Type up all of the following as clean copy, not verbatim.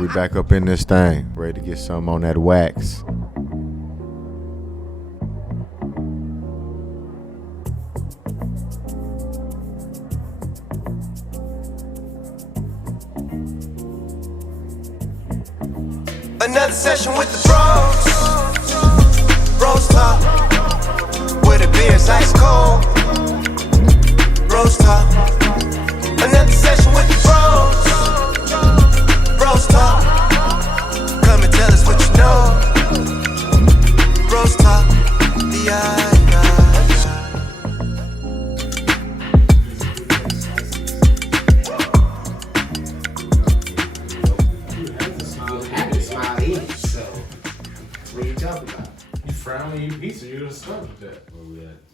We back up in this thing, ready to get something on that wax. Another session with the BrosTalk, where the beer's ice cold. BrosTalk. Another session with the BrosTalk. Come and tell us what you know. BrosTalk. Frown when you eat pizza, you're gonna start with that.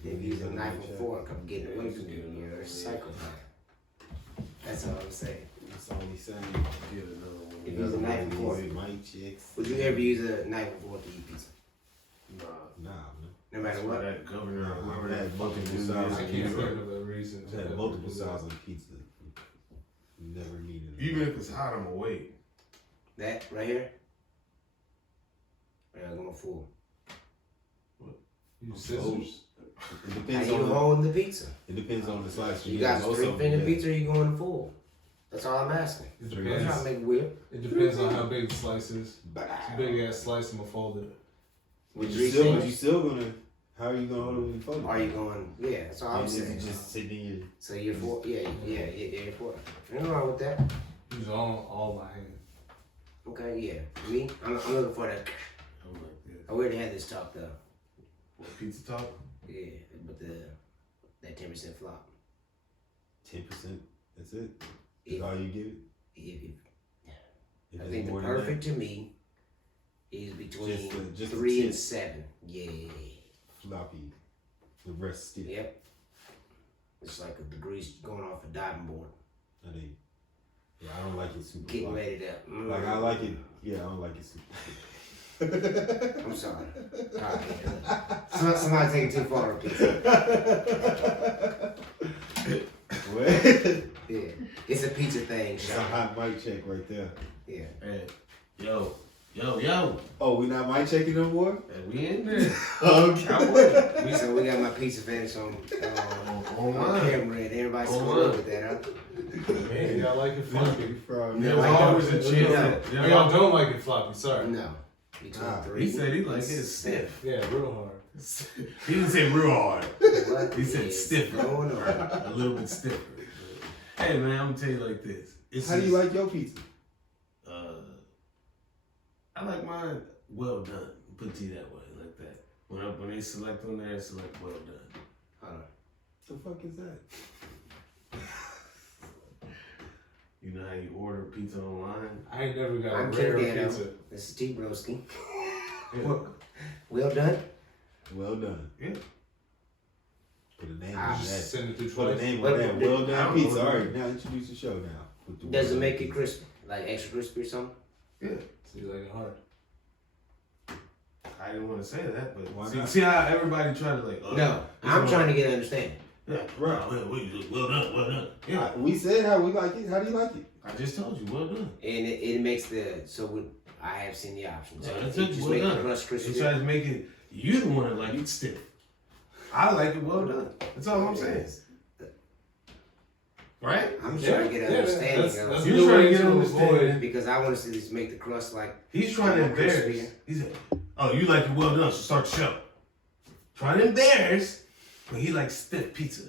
If you use a knife and fork, I'm getting away from you. You're a psychopath. That's all I'm saying. That's all he's saying. Get another one. If you use a knife and fork, would you ever use a knife and fork to eat pizza? Nah, man. No matter what. That governor, whoever that I multiple size can't think of a reason to had multiple size on pizza. You never needed it. Even if it's hot, I'm gonna wait. That right here? Yeah, I'm going full. You scissors. It How depends you on holding the pizza? It depends on the slice. You got straight finger pizza or you going full? That's all I'm asking. It I'm depends. trying to make it weird. It depends on how big the slice is. It's a big ass slice, I'm gonna fold it. You still gonna? How are you gonna hold it when you fold it? Are you going? Yeah, that's all I'm saying. Just sitting in your. So you're for? Yeah, you're for. Nothing wrong with that. Use all my hands. Okay, yeah. Me, I'm looking for that. I'm like this. I already had this talk though. What, pizza top? Yeah, but that 10% flop. 10%. That's it. That's If- all you give it. If If I it's think the more than perfect to me is between Just 3 the and tip. 7. Yeah. Floppy, the rest stiff. Yep. It's like the grease going off a diving board. I mean, yeah, I don't like it super. Getting floppy. ready to. Like I like it. Yeah, I don't like it super. I'm sorry. Alright, somebody taking too far a pizza. What? Yeah. It's a pizza thing, It's a Sean. hot mic check right there. Yeah. Hey, yo. Oh, we not mic checking no more? Hey, we in there. Okay. I would. We got my pizza fans on Online. camera and everybody's Online. going with that, huh? Man, y'all like it floppy. From No, There's I always a don't. chance. No. that- Y'all don't like it floppy, sorry. No. Between Nah, 3. He said he like it stiff. Yeah, real hard. He didn't say real hard. What He said is stiff. going on? A little bit stiffer. Hey man, I'm gonna tell you like this. It's How do you just, like your pizza? I like mine well done. Put it that way, like that. When they select on there, it's like well done. The fuck is that? You know how you order pizza online? I ain't never got I'm a King rare Dan'O. pizza. This is T-Broski. Yeah. Well done. Well done. Yeah. Put a name Ah, on that. Just send it through Put a twice. name What- on that. Well I done don't pizza. know. All right, now introduce the show now. With the Does well it make done it crispy? Like extra crispy or something? Yeah. So you like it hard. I didn't want to say that, but Why not? see how everybody tried to like. No. I'm trying to get an understanding. Yeah, Right. well done. Yeah, We said how we like it. How do you like it? I just told you, well done. And it makes I have seen the options. Yeah, It that's it, just well make the done. crust They crispy. try to make it. You the one that like it stiff. I like it well done. That's all I'm saying. Right? I'm trying to get an understanding of that's it. You're the trying way to get to understanding. avoid. Because I want to see this make the crust like He's trying to embarrass. Crispy. He said, "Oh, you like it well done, so start the show." Trying to embarrass, but he likes stiff pizza.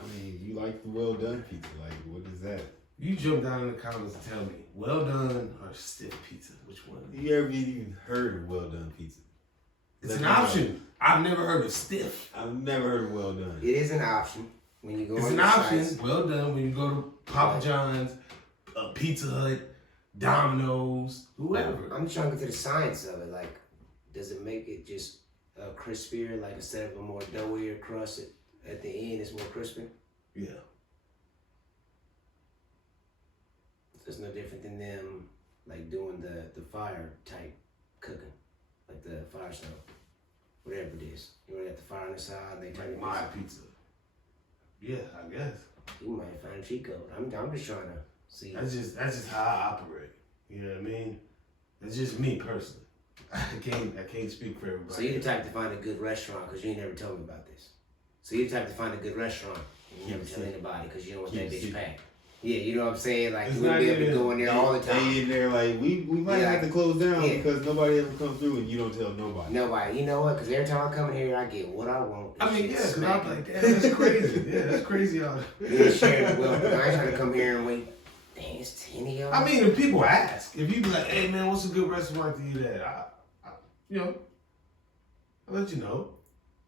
I mean, you like the well done pizza. Like, what is that? You jump down in the comments and tell me, well done or stiff pizza? Which one? You ever even heard of well done pizza? It's Let an me know. option. I've never heard of stiff. I've never heard of well done. it is an option when you go It's on an the option. sites. Well done when you go to Papa John's, Pizza Hut, Domino's, whoever. I'm trying to get to the science of it. Like, does it make it just crispier? Like instead of a more doughier crust, at the end it's more crispy. Yeah. It's no different than them like doing the fire type cooking, like the fire stove, whatever it is. You know, at the fire on the side, they turn Like it. my pizza. Yeah, I guess. You might find a cheat code. I'm just trying to see. That's just how I operate. You know what I mean? That's just me personally. I can't speak for everybody. So you're the type to find a good restaurant because you ain't never told me about this. So you're the type to find a good restaurant and you never tell anybody because you don't want that bitch packed. Yeah, you know what I'm saying? Like, you wouldn't be able to go in there all the time. They in there like, we might have to close down because nobody ever comes through and you don't tell nobody. Nobody. You know what? Because every time I come in here, I get what I want. I mean, yeah, because I'm like, damn, that's crazy. Yeah, that's crazy out there. Sharing the wealth. I ain't trying to come here and wait. Dang, it's 10 of y'all. I mean, if people ask, if you be like, hey, man, what's a good restaurant to eat at? You know, I'll let you know.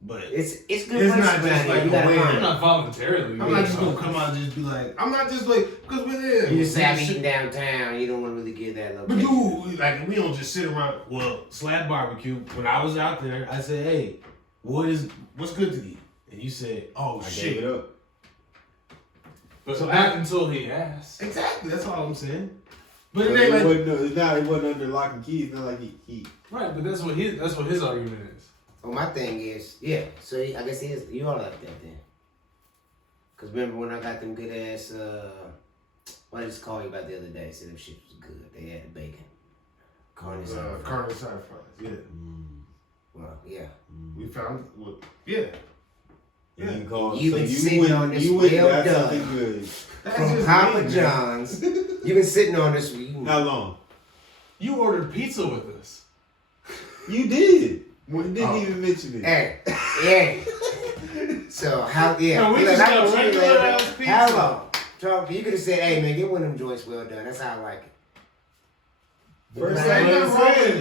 But it's good. It's not just like I'm not voluntarily. I'm not just gonna come out and just be like, I'm not just like, because we're there. You just say I'm eating downtown. You don't want to really give that location. But dude, like we don't just sit around. Well, Slab Barbecue. When I was out there, I said, hey, what's good to eat? And you said, oh I shit. gave it up. But so not until he asked. Exactly. That's all I'm saying. But It it ain't wasn't under lock and key. It's not like he Right, but that's what his argument is. Well, my thing is, yeah. So I guess you all like that then. Cause remember when I got them good ass, what I just called you about the other day? Said them shit was good. They had the bacon, carne asada fries. Yeah. Well, yeah. We found. Well, yeah. Yeah. You've been sitting on this well done good. from Papa John's. You've been sitting on this. How long? You ordered pizza with us. You did. You didn't even mention it. Hey. So how? Yeah. No, we just got regular ass pizza. How long? You could have said, "Hey man, get one of them joints well done." That's how I like it.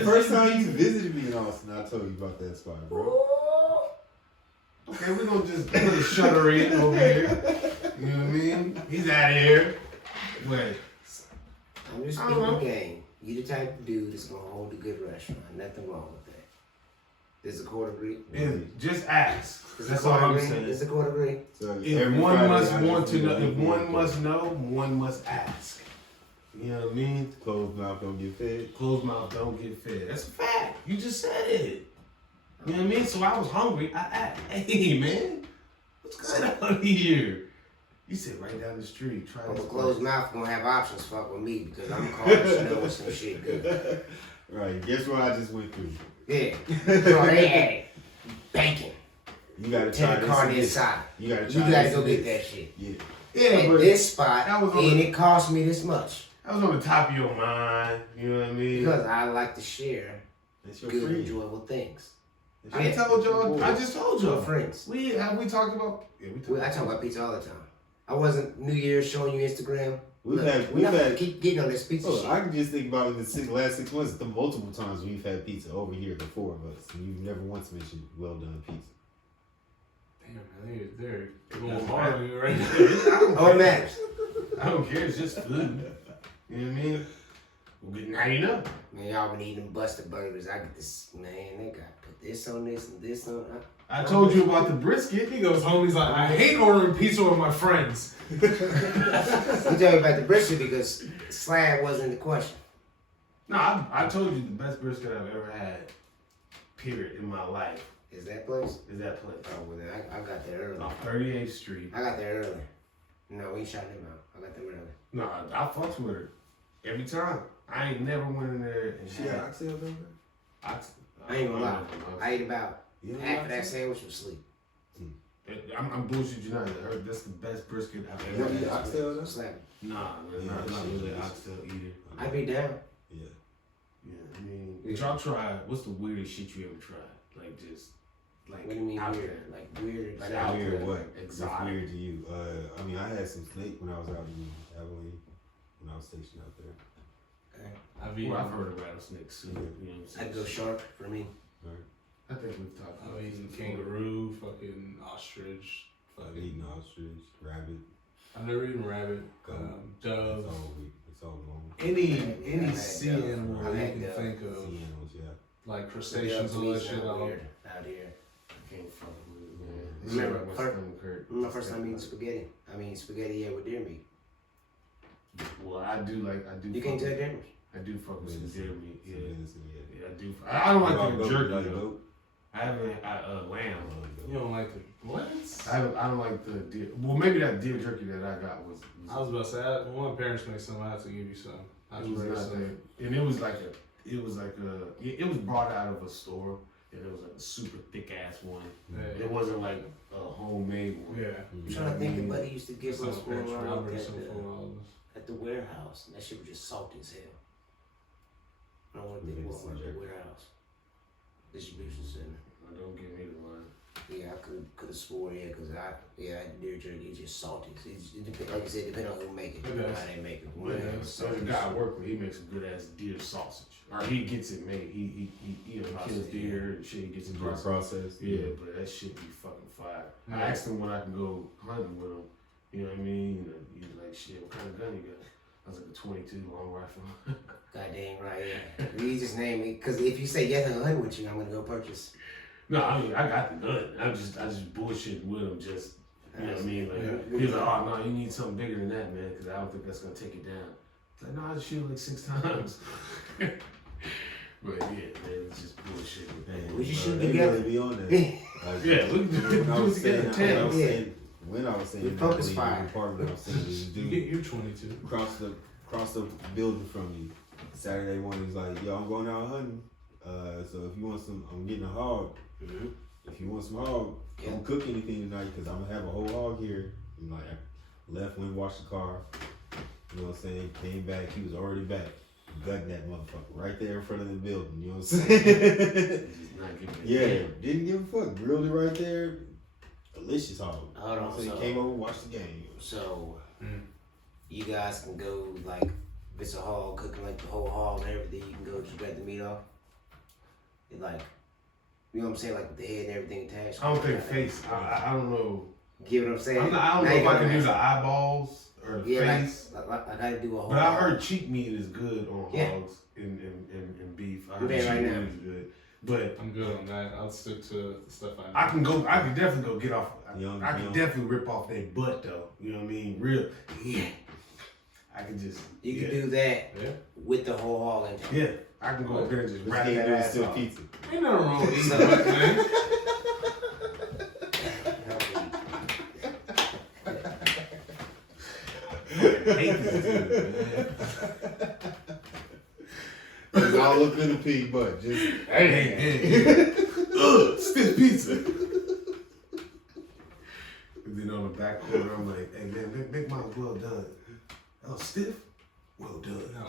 First time you visited me in Austin, I told you about that spot, bro. Okay, we're gonna just put a shutter in over here. You know what I mean? He's out of here. Wait. I'm just speaking the game. You the type of dude that's gonna hold a good restaurant. Nothing wrong with that. Does the court agree? Yeah, just ask. That's all I'm saying. Does the court agree? So if one must want to know, if one must know, one must ask. You know what I mean? Closed mouth don't get fed. Closed mouth don't get fed. That's a fact. You just said it. You know what I mean? So I was hungry. I asked, hey man, what's good out here? You sit right down the street. Try I'm this a closed mouth gonna have options. Fuck with me because I'm calling Chanel with some shit good. Right. Guess what I just went through? Yeah. So they had it. Bacon. You gotta try this. Carne asada. You gotta go get that shit. Yeah. Yeah, at but this spot, and it cost me this much. That was on the top of your mind. You know what I mean? Because I like to share good, enjoyable things. I told y'all. I just told y'all. Friends. We talked about. Yeah, I talk about pizza all the time. I wasn't New Year's showing you Instagram. We've had keep getting on this pizza shit. I can just think about in the last 6 months, the multiple times we've had pizza over here, the four of us, and you've never once mentioned well done pizza. Damn, man, they're going hard on you right now. Oh, it matters. I don't care. It's just food. You know what I mean? Well, now you know. Man, y'all been eating Buster burgers. I get this. Man, they got put this on this and this on. I told you about the brisket. He goes home. He's like, I hate ordering pizza with my friends. You tell me about the brisket because slab wasn't the question. No, I told you the best brisket I've ever had, period, in my life. Is that place? Oh, well, then I got there early. On 38th Street. I got there early. No, we ain't shot him out. I got there early. No, I fucks with her every time. I ain't never went in there and She had oxtail burger? I ain't gonna lie. I ate about half of that sandwich was sleep. I'm bullshit you not. That's the best brisket I've ever You had. eat oxtail though? Slap. Nah, man, not really an oxtail eater. I'd be down. Yeah. Yeah, I mean, y'all try, what's the weirdest shit you ever tried? Like, just, like, What do you mean out weird? there. Like weird? Like Out Weird there. what? Exotic. What's weird to you? I mean, I had some snake when I was out in Abilene, when I was stationed out there. I've heard of rattlesnakes too. You know what I'm saying? I'd go shark for me. Right. I think we've talked about I've eaten kangaroo, fucking ostrich, I've eaten ostrich, rabbit. I've never eaten rabbit, dove. It's all long. Any sea animal I've you had can dove. think of, Sea animals, yeah. like crustaceans, all that shit. Weird out here. I can't fuck with it, man. Remember, My stomach hurt. My first time eating spaghetti. Spaghetti with deer meat. Well, I do. You can't tell the difference. I do fuck with some deer meat. Yeah, Yeah. yeah, I do. I don't like the Goat, jerky like though. goat. I haven't. Lamb. You don't like it? What? I don't like the deer. Well, maybe that deer jerky that I got was I was about to say, when my parents make some, I have to give you some. How'd It you was rate not yourself? that. And it was it was brought out of a store, and it was like a super thick ass one. Yeah. It wasn't like a homemade one. Yeah. I'm trying to think of buddy used to give us Some picture. I'll one bring at some photos. the warehouse. And that shit was just salty as hell. I don't want to think Yeah, what see was the that. warehouse. Distribution center. Don't give me the one. Yeah, I could have swore, cause that deer jerky is just salty. It depends, like you said, depending on who make it, It does. how they make it. Yeah, One it's So the guy I work with, he makes a good ass deer sausage. Or he gets it made. He kills deer and shit. He gets it Dry process. Yeah, but that shit be fucking fire. I Yeah. asked him when I can go hunting with him. You know what I mean? And he was like, "Shit, what kind of gun you got?" I was like, "A 22 long rifle." Goddamn right, yeah. You just name it, cause if you say yes, I'm hunting with you, I'm gonna go purchase. No, I mean I got the gun. I just bullshitting with him. Just you know what I mean? Like Yeah. he was like, "Oh no, you need something bigger than that, man, because I don't think that's gonna take it down." It's like, "No, I just shoot like 6 times." But yeah, man, it's just bullshit. Man, We should shoot they together. really be on that. Yeah. Like, Yeah, we can do when I it was saying, together. when I was saying, We that, focus the fire. part that I was saying was You dude you're 22. across the building from you. Saturday morning, he's like, "Yo, I'm going out hunting. So if you want some, I'm getting a hog. Mm-hmm. If you want some hog, don't cook anything tonight because I'm gonna have a whole hog here." And like, I left, went, washed the car. You know what I'm saying? Came back. He was already back, gutting that motherfucker right there in front of the building. You know what I'm saying? Just not giving a Yeah, damn. didn't give a fuck. Grilled it right there. Delicious hog. Hold on, So he so- came over, watched the game. So, you guys can go, like, if it's a hog, cooking like the whole hog and everything, you can go just grab the meat off. It like, you know what I'm saying, like with the head and everything attached. I don't think face. I don't know. Get what I'm saying? I don't Now know you if I gotta can do match- the eyeballs or the Yeah, face. I gotta do a whole But I hog. heard cheek meat is good on Yeah. hogs and beef. I Do heard that cheek right meat now. is good. But I'm good on that. I'll stick to the stuff I know. I can definitely go get off. I Young. can definitely rip off their butt though. You know what I mean? Real. Yeah. I can just. You yeah. can do that Yeah. with the whole hog and Yeah. I can go up there and just But wrap you that can't do ass still off. pizza. Ain't nothing wrong with eating So- that, man. I hate this dude, man. It's all up in the pig butt. Just Hey. Ugh, stiff pizza. And then on the back corner, I'm like, "Hey man, make mine well done." Oh, stiff? Well done. No.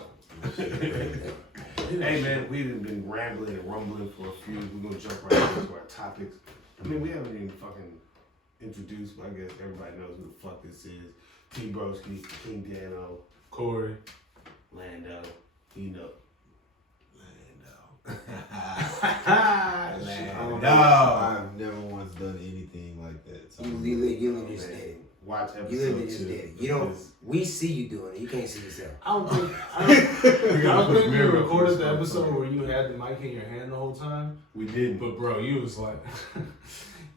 Hey man, we've been rambling and rumbling for a few. We're gonna jump right into our topics. I mean, we haven't even fucking introduced, but I guess everybody knows who the fuck this is. T-Broski, King Dan'O, Corey. Lando, Lando. I've never once done anything like that. So You literally just did it. Watch You episode literally just 2. did it. You don't. We see you doing it. You can't see yourself. I don't think I don't think we Mirror recorded the for episode this where you had the mic in your hand the whole time. We didn't. But bro, you was like,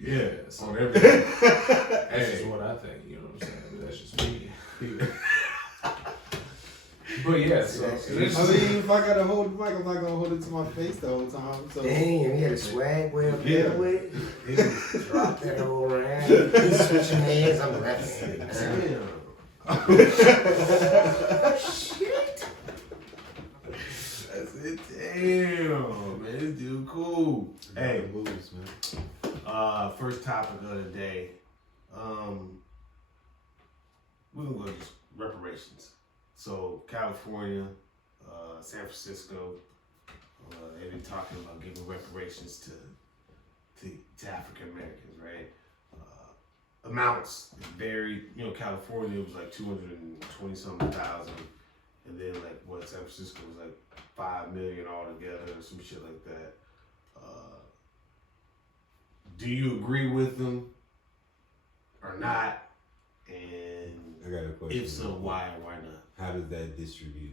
Yeah, so on everything. that's just what I think. You know what I'm saying? But that's just me. But yeah, so I mean, if I gotta hold the mic, I'm not gonna hold it to my face the whole time. So Damn, you had a swag way up Yeah. there with it. Drop that all around. You switching hands. I'm laughing. Damn. Shit. That's it. Damn, man, this dude cool. Hey, moves, man. first topic of the day. We're gonna go to just reparations. So California, San Francisco, they've been talking about giving reparations to African Americans, right? Amounts varied. You know, California was like 220 something thousand, and then like what San Francisco was like 5 million altogether, or some shit like that. Do you agree with them or not? And I got a question. if so, why or why not? How does that distribute?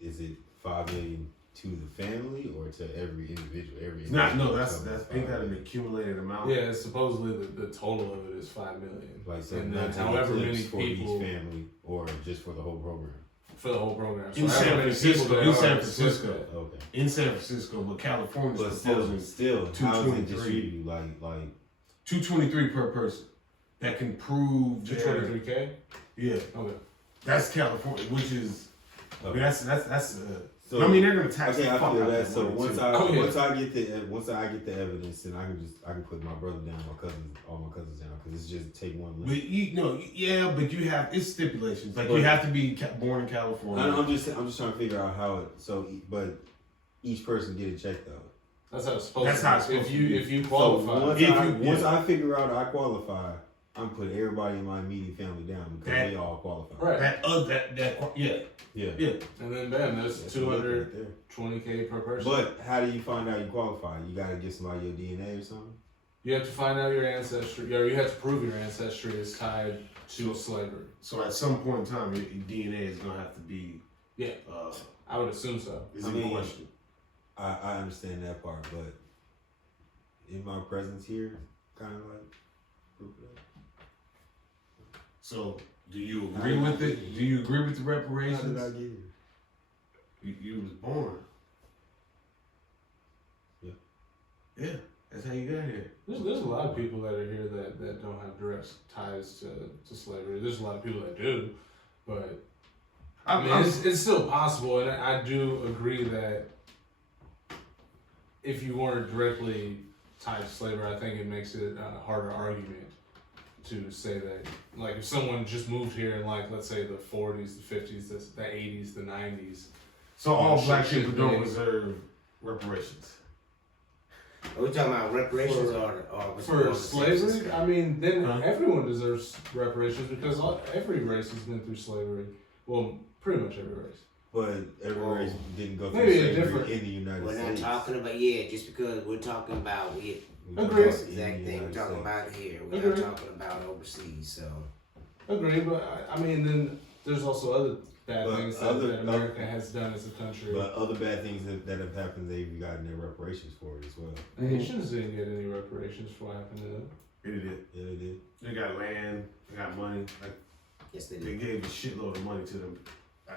Is it 5 million to the family or to every individual? It's not. No, that's ain't that an accumulated amount? yeah, supposedly the total of it is 5 million. like so and not then to however the many clips for people each family or just for the whole program. for the whole program. So In however San many Francisco, people there in are, San it's Francisco. split that. Okay. In San Francisco, but California's But proposing still, how is it 223. distributed? Like 223 per person that can prove their- 223K? Yeah, Okay. that's California, which is I mean, that's So I mean, they're gonna tax okay, the I fuck feel out that. that So money, once too. I get the evidence, then I can put my brother down, all my cousins down, because it's just take one But limit. but you have it's stipulations. Like But- you have to be born in California. I'm just trying to figure out how it. So, but each person get a check though. That's how it's supposed That's to how be. it's supposed If to you be. if you So qualify, once I figure out I qualify, I'm putting everybody in my immediate family down because That- they all qualify. right, Yeah. and then bam, there's That's a lick right there. 220K per person. But how do you find out you qualify? You gotta get somebody your DNA or something. You have to find out your ancestry, or you have to prove your ancestry is tied to slavery. So at some point in time, your DNA is gonna have to be. Yeah. I would assume so. Is I in mean, question. I understand that part, but in my presence here, kind of like proof of that. So do you agree with it? Do you agree with the How reparations? did I get here? You was born. Yeah. Yeah. That's how you got here. There's a lot of people that are here that don't have direct ties to slavery. There's a lot of people that do, but I mean, it's still possible, and I do agree that if you weren't directly tied to slavery, I think it makes it a harder argument to say that, like, if someone just moved here in, like, let's say the 40s, the 50s, the 80s, the 90s. So all Yeah, black shit people should don't be- deserve reparations. Are we talking about reparations or what's going on For in the slavery, census? I mean, then Huh? everyone deserves reparations because every race has been through slavery. Well, pretty much every race. But every Oh. race didn't go through Maybe a slavery different- in the United We're not States. talking about just because we're talking about We Agreed. talked that's in the the exact thing we're United talking States. about here. We're Agreed. not talking about overseas. So Agree, but I mean, then there's also other bad But things other- that America has done as a country. But other bad things that have happened, they've gotten their reparations for it as well. The Haitians didn't get any reparations for what happened to them. They did. Yeah, they did. They got land. They got money. Like yes, they they do. gave a shitload of money to them.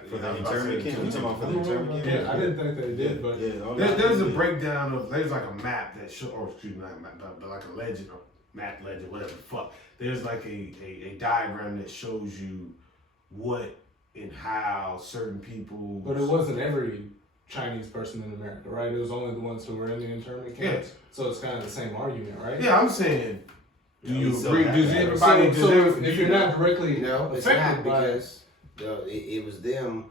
For the internment camp. You talking about for the internment camp? Yeah, I didn't think they did, but yeah, all There's a that- breakdown of there's like a map that show, or excuse me, not a map, but like a legend or map legend, whatever the fuck. There's like a diagram that shows you what and how certain people. but it wasn't every Chinese person in America, right? It was only the ones who were in the internment camps. So it's kind of the same argument, right? Yeah, I'm saying. Do Yeah, you we still agree? have Does that. everybody? So deserve, if you're not directly No, it's affected not by because it was them,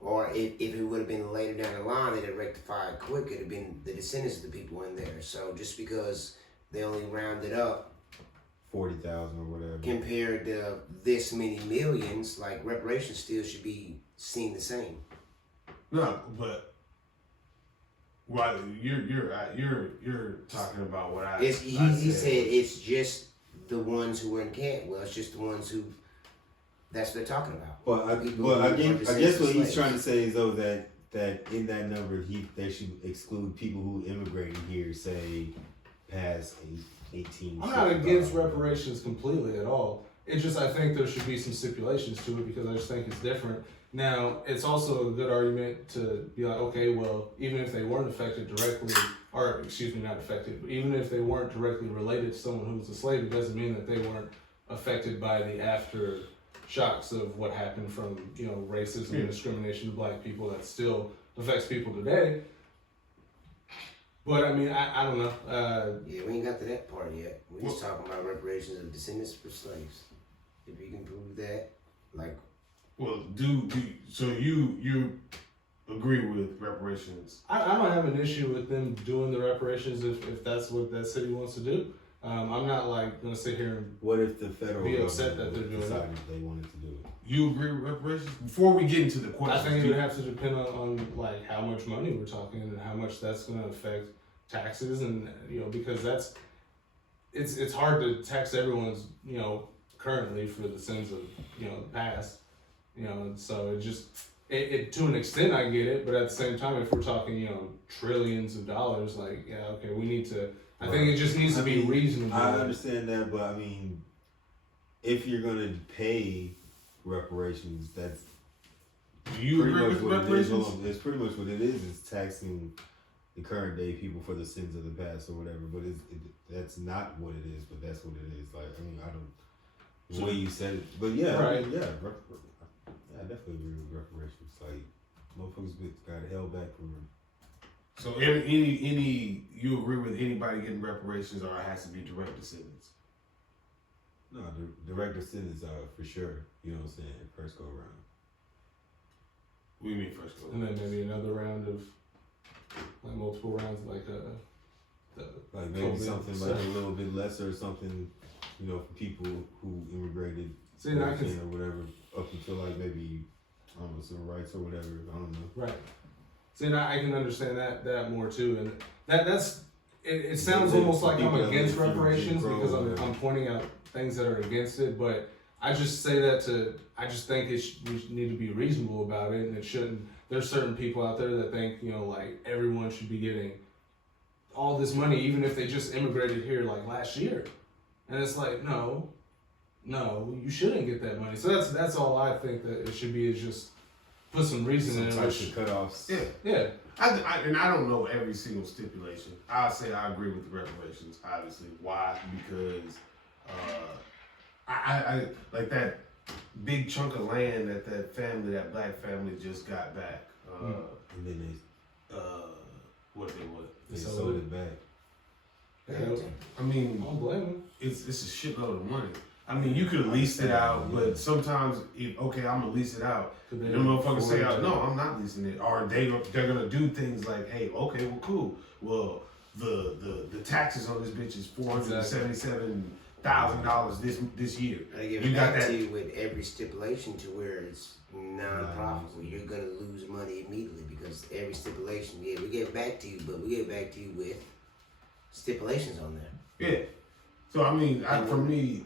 or if it would have been later down the line, they'd have rectified quick. It'd have been the descendants of the people in there. So just because they only rounded up 40,000 or whatever. compared to this many millions, like reparations still should be seen the same. No, but well, you're talking about what I. It's, he I said it's just the ones who were in camp. Well, it's just the ones who. That's what they're talking about. But I People guess who were what descendants of he's slaves. trying to say is though that in that number they should exclude people who immigrated here, say past 18. I'm not against reparations completely at all. It's just I think there should be some stipulations to it because I just think it's different. Now, it's also a good argument to be like, okay, well, even if they weren't affected directly, or excuse me, not affected, but even if they weren't directly related to someone who was a slave, it doesn't mean that they weren't affected by the aftershocks of what happened from, racism and discrimination to black people that still affects people today. But I mean, I don't know. Yeah, we ain't got to that part yet. We're just talking about reparations of descendants for slaves. If you can prove that, like, Well, so you agree with reparations? I don't have an issue with them doing the reparations if that's what that city wants to do. I'm not gonna sit here and What if the federal Be upset government that they're doing decided they wanted to do it? You agree with reparations? Before we get into the I question, think it would have to depend on how much money we're talking and how much that's going to affect taxes and because it's hard to tax everyone's currently for the sins of the past so it to an extent I get it, but at the same time if we're talking trillions of dollars, we need to. I think it just needs to be reasonable. I understand that, but I mean, if you're gonna pay reparations, that's do you pretty agree much with what it is. reparations? Hold on. It's pretty much what it is. It's taxing the current day people for the sins of the past or whatever. But that's not what it is. But that's what it is. Like I mean, I don't. The way you said it, but yeah, I Right. mean, yeah, I definitely agree with reparations. Like, motherfuckers got held back from. So any you agree with anybody getting reparations, or it has to be direct descendants? No, direct descendants are for sure. You know what I'm saying? First go around. What do you mean first go And around? then maybe another round of like multiple rounds, like Like maybe COVID something stuff. like a little bit lesser or something, you know, for people who immigrated See, and I can or whatever, up until like maybe, I don't know, civil rights or whatever. I don't know. right. See, and I can understand that more too, and that's it sounds almost like I'm against reparations because I'm pointing out things that are against it, but I just say that I just think we need to be reasonable about it, and it shouldn't. There's certain people out there that think, you know, like everyone should be getting all this money, even if they just immigrated here like last year, and it's like no, you shouldn't get that money. So that's all I think that it should be, is just put some reason Some in it. types of cutoffs. Yeah. Yeah. And I don't know every single stipulation. I'll say I agree with the reparations, obviously. Why? Because I like that big chunk of land that family, that black family just got back. And then What they sold it back. Yeah. I mean, I don't blame them. it's a shitload of money. I mean, you could have leased it out, but sometimes, I'm gonna lease it out. And them motherfuckers say, no, I'm not leasing it. Or they're gonna do things like, hey, okay, well, cool. Well, the taxes on this bitch is $477,000 this year. I give You it got back that- to you with every stipulation to where it's non-profitable. You're gonna lose money immediately because every stipulation, we give it back to you, but we give it back to you with stipulations on there. Yeah. So I mean, for me,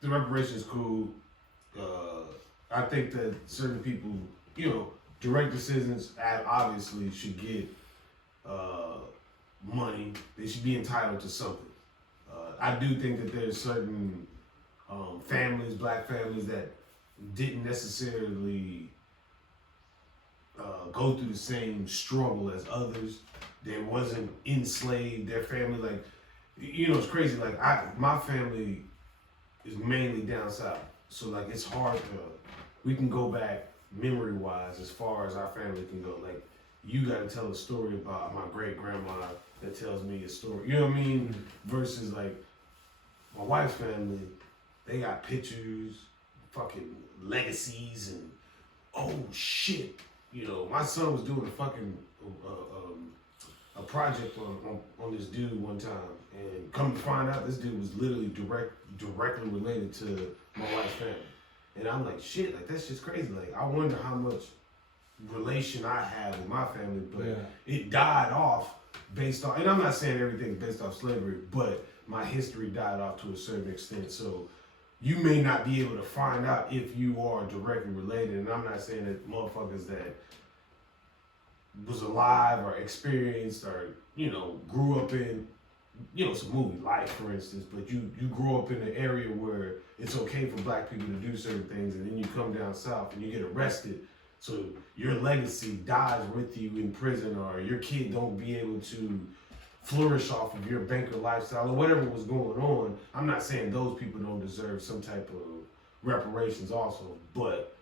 the reparations is cool. I think that certain people, you know, direct descendants obviously should get money. They should be entitled to something. I do think that there's certain families, black families, that didn't necessarily go through the same struggle as others. They wasn't enslaved. Their family, like, you know, it's crazy. Like, my family is mainly down south, so like it's hard to. We can go back memory wise as far as our family can go. Like, you got to tell a story about my great grandma that tells me a story. You know what I mean? Versus like my wife's family, they got pictures, fucking legacies, and oh shit, you know, my son was doing a fucking a project on this dude one time, and come to find out, this dude was literally directly related to my wife's family. And I'm like, shit, like that's just crazy. Like, I wonder how much relation I have with my family, but it died off based on, and I'm not saying everything's based off slavery, but my history died off to a certain extent. So you may not be able to find out if you are directly related. And I'm not saying that motherfuckers that was alive or experienced or, you know, grew up in, you know, some movie Life, for instance, but you grew up in an area where it's okay for black people to do certain things, and then you come down south and you get arrested, so your legacy dies with you in prison, or your kid don't be able to flourish off of your banker lifestyle or whatever was going on. I'm not saying those people don't deserve some type of reparations also, but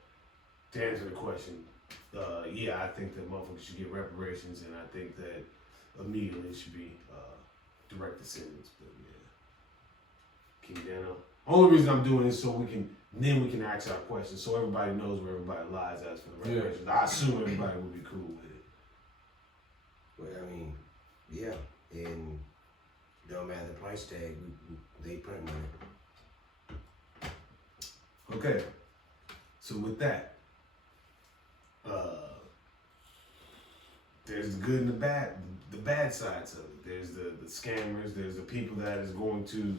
to answer the question, yeah, I think that motherfuckers should get reparations, and I think that immediately it should be direct descendants. But yeah, King Dan'O. Only reason I'm doing this so we can ask our questions, so everybody knows where everybody lies as for the reparations. I assume everybody would be cool with it. Well, I mean, yeah, and don't matter the price tag, they print money. Okay, so with that, there's the good and the bad sides of it. There's the scammers, there's the people that is going to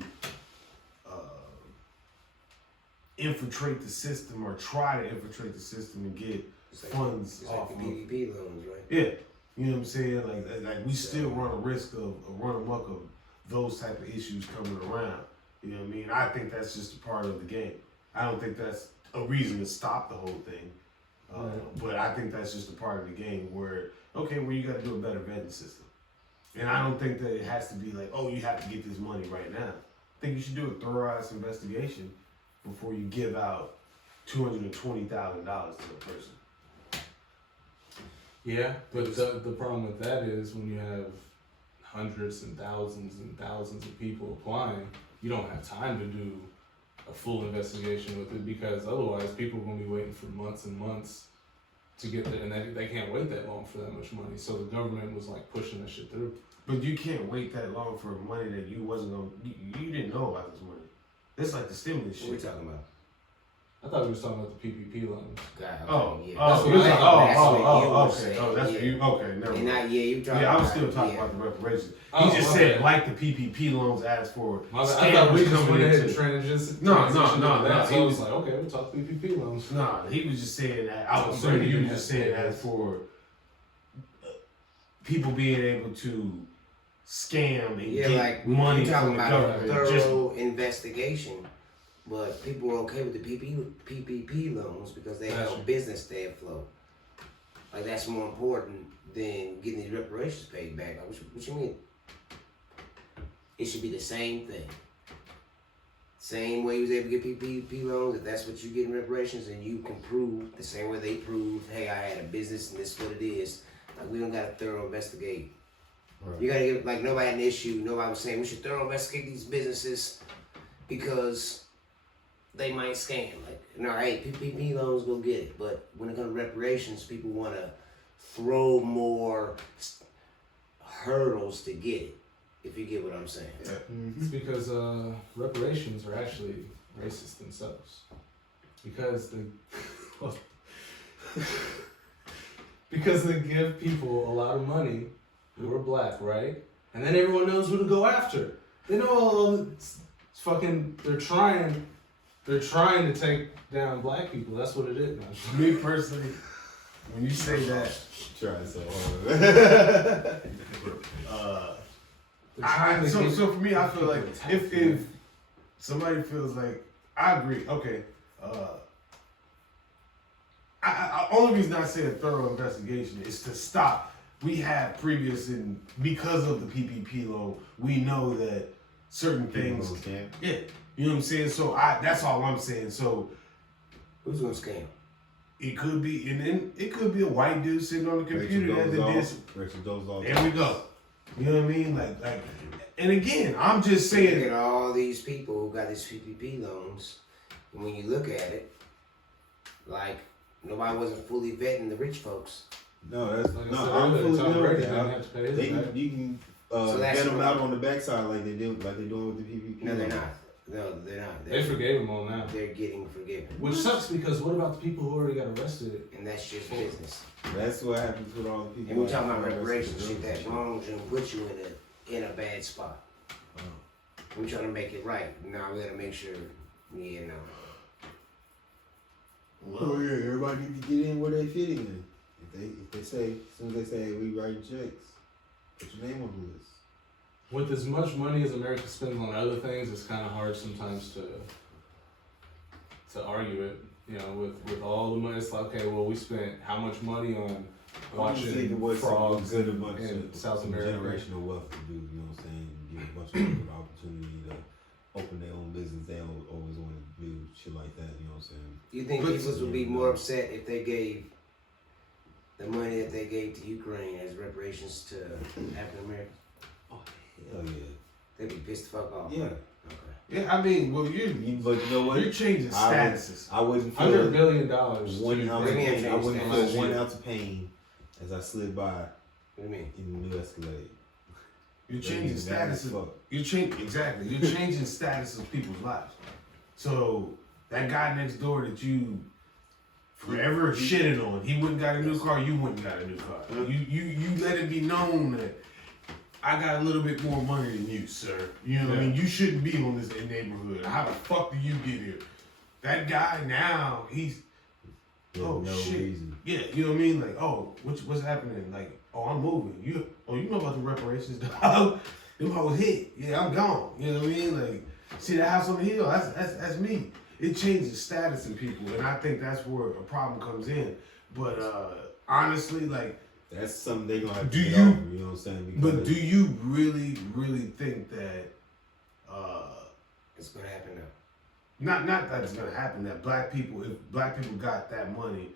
infiltrate the system or try to infiltrate the system and get funds It's off like of the PPP loans, right? Yeah, you know what I'm saying? Like we still run a risk of run amok of those type of issues coming around. You know what I mean? I think that's just a part of the game. I don't think that's a reason to stop the whole thing. But I think that's just a part of the game where, okay, well, you got to do a better vetting system. And I don't think that it has to be like, oh, you have to get this money right now. I think you should do a thorough ass investigation before you give out $220,000 to a person. Yeah, but the problem with that is when you have hundreds and thousands of people applying, you don't have time to do a full investigation with it, because otherwise people are going to be waiting for months and months to get there, and they can't wait that long for that much money. So the government was like pushing that shit through. But you can't wait that long for money that you wasn't gonna. You didn't know about this money. It's like the stimulus shit. What we talking about? I thought we were talking about the PPP loans. God, Oh, yeah. oh, what I- okay. Oh, that's what you. Okay, never And mind. you talking Yeah, I was about, still talking about the reparations. Oh, He just my said bad. like the PPP loans asked for. My bad. I thought we just went ahead and into. transitioned. No. to that. So He I was was like, okay, we'll talk PPP loans. Nah, he was just saying that. I was So assuming you you didn't were just have to saying pay as this. for people being able to scam and Yeah, get like money you're talking from the about a government. Just thorough investigation, but people were okay with the PPP loans because they Gotcha. help business stay afloat. Like that's more important than getting these reparations paid back. Like, what you mean? It should be the same thing. Same way you was able to get PPP loans, if that's what you get in reparations, and you can prove the same way they proved, hey, I had a business and this is what it is. Like we don't gotta thorough investigate. Right. You gotta get, like, nobody had an issue. Nobody was saying we should thorough investigate these businesses because they might scam. Like, no, hey, PPP loans, go get it. But when it comes to reparations, people want to throw more hurdles to get it. If you get what I'm saying. It's because reparations are actually racist themselves. Because they give people a lot of money who are black, right? And then everyone knows who to go after. They know all it's fucking. They're trying to take down black people. That's what it is. me personally, when you say that, Try so hard. They're trying to get- so for me, I feel like if somebody feels like I agree, okay. Only reason I say a thorough investigation is to stop. We had previous, and because of the PPP loan, we know that certain things. Scam. Yeah, you know what I'm saying. So that's all I'm saying. So Who's gonna scam? it could be, and then it could be a white dude sitting on the computer that did. Rachel goes off. There we go. You know what I mean? Like, and again, I'm just Look saying. at all these people who got these PPP loans, and when you look at it, like nobody wasn't fully vetting the rich folks. No, that's Like I no. said I'm earlier, fully Tom good Brady with didn't that. have to pay his They back. you can So that's get them what- out on the backside like they do, like they're doing with the PPP. No, they're loans. not. No, they're not. They forgave them all now. They're getting forgiven, Which sucks because what about the people who already got arrested? and that's just business. That's what happens with all the people. And we're talking like about the reparations, rest shit of the that wrongs you and puts you in a bad spot. We're trying to make it right. Now we gotta make sure, yeah, no. Oh yeah, everybody need to get in where they fit in. If they say, as soon as they say, hey, we writing checks, put your name on the list. With as much money as America spends on other things, it's kind of hard sometimes to argue it. You know, with all the money, it's like, okay, well, we spent how much money on watching frogs good a bunch in of South some America. generational wealth to do. You know what I'm saying? Give a bunch of people the opportunity to open their own business. They always want to do shit like that. You know what I'm saying? You think But- people would be more upset if they gave the money that they gave to Ukraine as reparations to African Americans? Hell yeah. They'd be pissed the fuck off. Yeah. Okay. Yeah, I mean, well, But you know what? you're changing statuses. I wouldn't $100 feel billion. one ounce. Let me I introduce wouldn't that. feel 1 ounce of pain as I slid by What do you mean? in the new Escalade. You're changing That mad as statuses. fuck. You're changing status of people's lives. So that guy next door that you forever shitted on, he went and got a new car. You went and got a new car. You let it be known that I got a little bit more money than you, sir. You know what I mean? You shouldn't be on this neighborhood. How the fuck do you get here? That guy now, he's Yeah, oh no shit. reason. Yeah, you know what I mean? Like, oh, what's happening? Like, oh, I'm moving. You know about the reparations, dog? Them hoes hit. Yeah, I'm gone. You know what I mean? Like, see that house on the hill? That's me. It changes status in people, and I think that's where a problem comes in. But honestly, like, That's something they gonna have to Do get you- over, you know what I'm saying? but do you really think that? It's gonna happen now. not that it's gonna happen. That if black people got that money,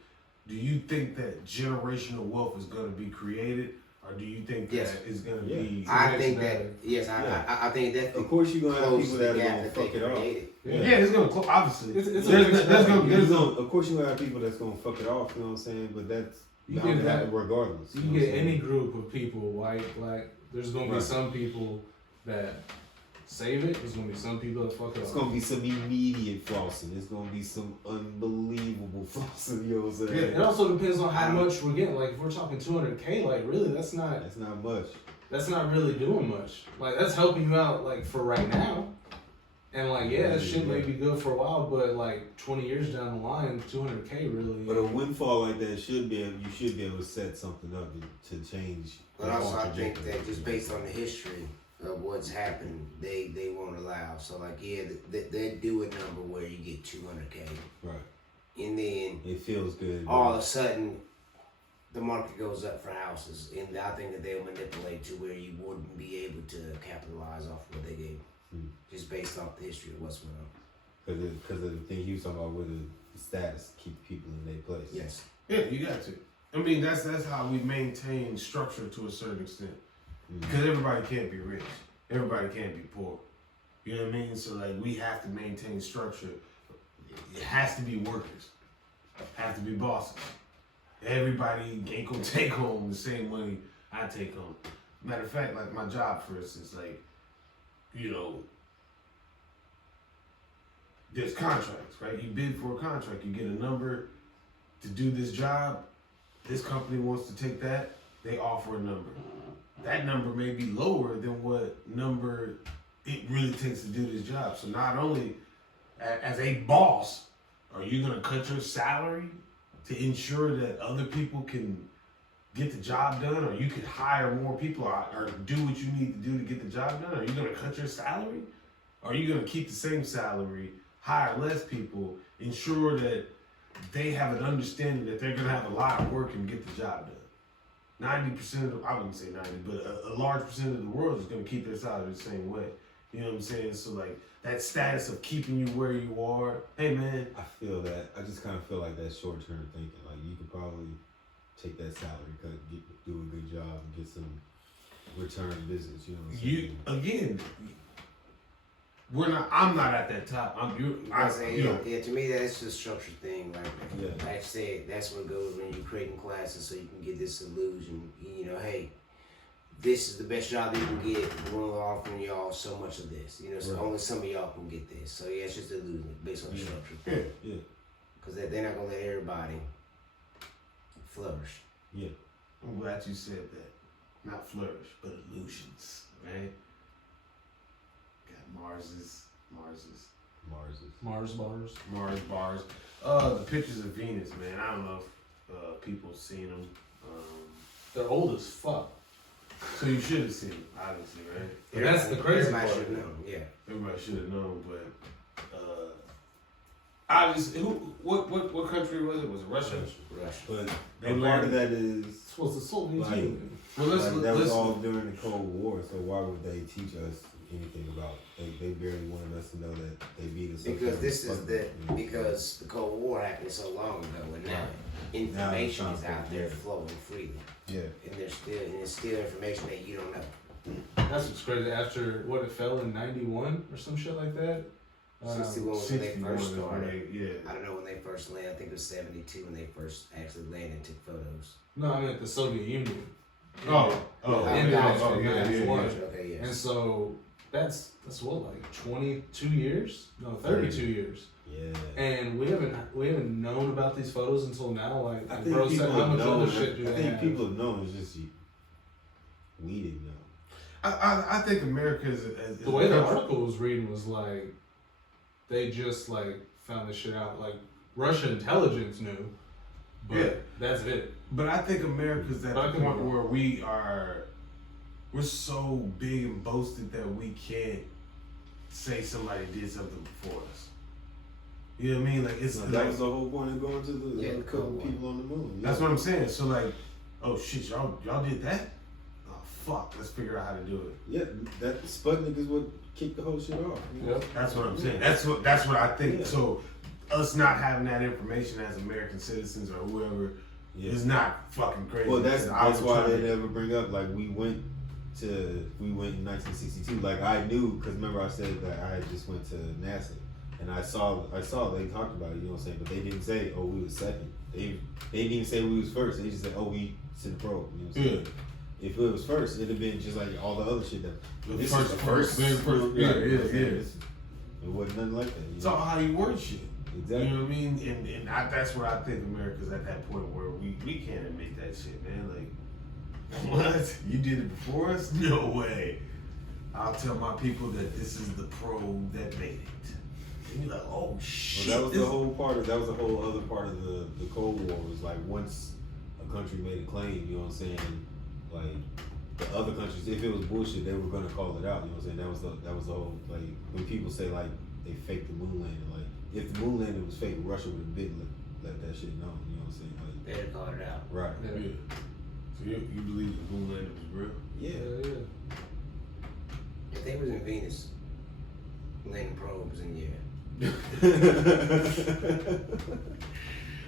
do you think that generational wealth is gonna be created, or do you think Yes. that it's gonna be? I think that yes, I think that Of course, you're gonna have people that are gap gonna that fuck they it off. created. Yeah, it's gonna close. Obviously, It's Of course, you're gonna have people that's gonna fuck it off. You know what I'm saying? But that's You bound get to happen that- regardless. You know what get I'm saying? any group of people, white, black, there's gonna be Right. some people that save it. There's gonna be some people that fuck it It's up. gonna be some immediate flossing. It's gonna be some unbelievable flossing. You know what I'm saying? It also depends on how much we're getting. Like if we're talking 200K, like really, that's not much. That's not really doing much. Like that's helping you out like for right now. And like yeah, that shit may be good for a while, but like 20 years down the line, 200K really. But a windfall like that you should be able to set something up to change. But also, I think that just based on the history of what's happened, they won't allow. So like yeah, they do a number where you get 200K, right, and then it feels good. all of a sudden the market goes up for houses, and I think that they'll manipulate to where you wouldn't be able to capitalize off what they gave, just based off the history of what's going on. Because of the thing he was talking about with the status, keep people in their place. Yes. Yeah, you got to. I mean, that's how we maintain structure to a certain extent. Because everybody can't be rich. Everybody can't be poor. You know what I mean? So like we have to maintain structure. It has to be workers. Have to be bosses. Everybody ain't gonna take home the same money I take home. Matter of fact, like my job, for instance, like, you know, there's contracts, right? You bid for a contract, you get a number to do this job. This company wants to take that, they offer a number. That number may be lower than what number it really takes to do this job. So not only as a boss, are you gonna cut your salary to ensure that other people can get the job done, or you could hire more people, or do what you need to do to get the job done? Are you gonna cut your salary? Or are you gonna keep the same salary, hire less people, ensure that they have an understanding that they're gonna have a lot of work and get the job done? 90% of, I wouldn't say 90, but a large percent of the world is gonna keep their salary the same way. You know what I'm saying? So like that status of keeping you where you are, hey man. I feel that. I just kind of feel like that short term thinking. Like you could probably take that salary cut, do a good job, and get some return business. You know what I'm saying? I'm not at that top. To me that's just a structured thing. Like Yeah. I said, that's what goes when you're creating classes, so you can get this illusion. You know, hey, this is the best job that you can get. We're offering y'all so much of this. You know, so only some of y'all can get this. So yeah, it's just an illusion based on the structure. Yeah. Because they're not gonna let everybody flourish. Yeah. I'm glad you said that. Not flourish, but illusions, right? Got Mars bars. Mars bars. The pictures of Venus, man. I don't know if people have seen them. They're old as fuck. So you should have seen them, obviously, right? But that's the crazy Everybody part. should know. Yeah. Everybody should have known, but obviously, what country was it? Was it Russia? Russia. But They a part of that is This was the Soviet Like- Union. Well, that was all during the Cold War. So why would they teach us anything about? They barely wanted us to know that they beat us. up Because there. this is Fuck the them, you know? because the Cold War happened so long ago, and now information is out there flowing freely, Yeah. and there's still information that you don't know. That's what's crazy. After what it fell in '91 or some shit like that. 61 when they 61 first is when started. yeah. I don't know when they first landed. I think it was 72 when they first actually landed and took photos. No, I meant the Soviet Union. Oh, And yeah, that's oh, the yeah, last yeah, one. yeah. Okay, yes. And so that's what, like 22 years? No, 32 years. Yeah. And we haven't known about these photos until now. Like I think bro people said, how have much known. other shit do I they think have? people have known. It's just we didn't know. I think America is The way the article was reading was like they just like found this shit out. Like Russian intelligence knew, but Yeah. that's it. But I think America's at But I the could be point wrong. where we're so big and boasted that we can't say somebody did something before us. You know what I mean? Like it's No, like, that was the whole point of going to the Yeah, couple cool. people on the moon. that's what I'm saying. So like, oh shit, y'all did that? Oh fuck, let's figure out how to do it. Yeah, that Sputnik is what kicked the whole shit off. Yep. That's what I'm saying. That's what I think. Yeah. So us not having that information as American citizens or whoever is not fucking crazy. Well, that's because why they never bring up like we went in 1962. Like I knew because remember I said that I had just went to NASA and I saw they talked about it. You know what I'm saying? But they didn't say we was second. They didn't even say we was first. They just said we sent the probe. You know what I'm saying? If it was first, it'd have been just like all the other shit that this is the first. Yeah. It wasn't nothing like that. You It's know? all how you word shit. Exactly. You know what I mean? And that's what I think America's at that point where we can't admit that shit, man. Like, what? You did it before us? No way. I'll tell my people that this is the probe that made it. And you're like, oh shit. Well, that was the whole other part of the Cold War was like once a country made a claim, you know what I'm saying? Like the other countries, if it was bullshit, they were gonna call it out. You know what I'm saying? That was the whole like when people say like they faked the moon landing. Like if the moon landing was fake, Russia would have been let that shit know. You know what I'm saying? Like They'd call it out. right. Yeah. So you believe the moon landing was real? Yeah. If they was in Venus, landing probes in the air.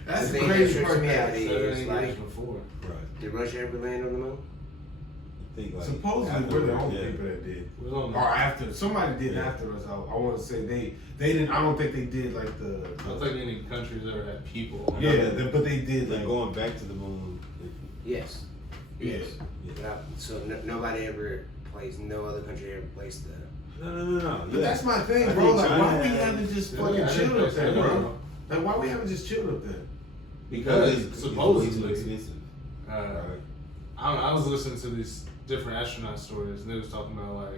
That's The the thing crazy that part. trips me out So is years like, before. Right. did Russia ever land on the moon? I think like Supposedly we're the only yeah. people that did. We're on Or after somebody did after us. I want to say they didn't. I don't think they did like I don't think any countries ever had people. but they did Like like going back to the moon. Yes. yeah. So nobody ever placed, no other country ever placed the. No. But that's my thing, I bro. think Like, China why we had- haven't just Yeah, fucking I chilled didn't up there, think so. bro? Like, why we haven't just chilled up there? Because it's way too supposedly, expensive. Right. I was listening to these different astronaut stories, and they was talking about like,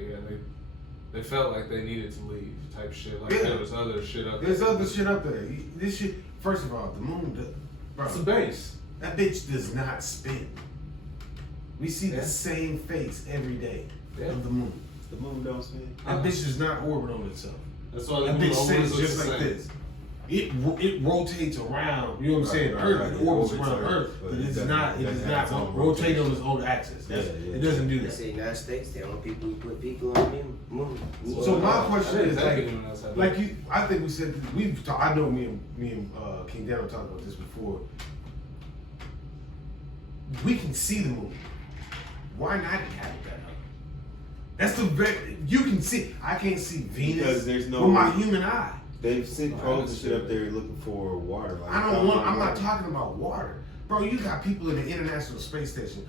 they felt like they needed to leave type shit. Like there was other shit up there. There's other shit up there. This shit. First of all, the moon, bro. It's a base. That bitch does not spin. We see Yeah. the same face every day Yeah. of the moon. The moon don't spin. That bitch does not orbit on itself. That's why the That moon bitch always stays looks just the like same. this. It rotates around. You know what I'm saying? Right, Earth right. it It orbits orbits around Earth, Earth, but but it it doesn't does have not its own rotate rotation. on its own axis. Yeah. It doesn't do That's that. the United States. The only people who put people on the moon. So my I question didn't is think like, anyone else had like that. you, I think we said I know me and King Dan'O talked about this before. We can see the moon. Why not inhabit that? That's you can see. I can't see Venus Because there's no- with my human eye. They've sent probes and shit up there looking for water. Like, I'm not talking about water, bro. You got people in the International Space Station.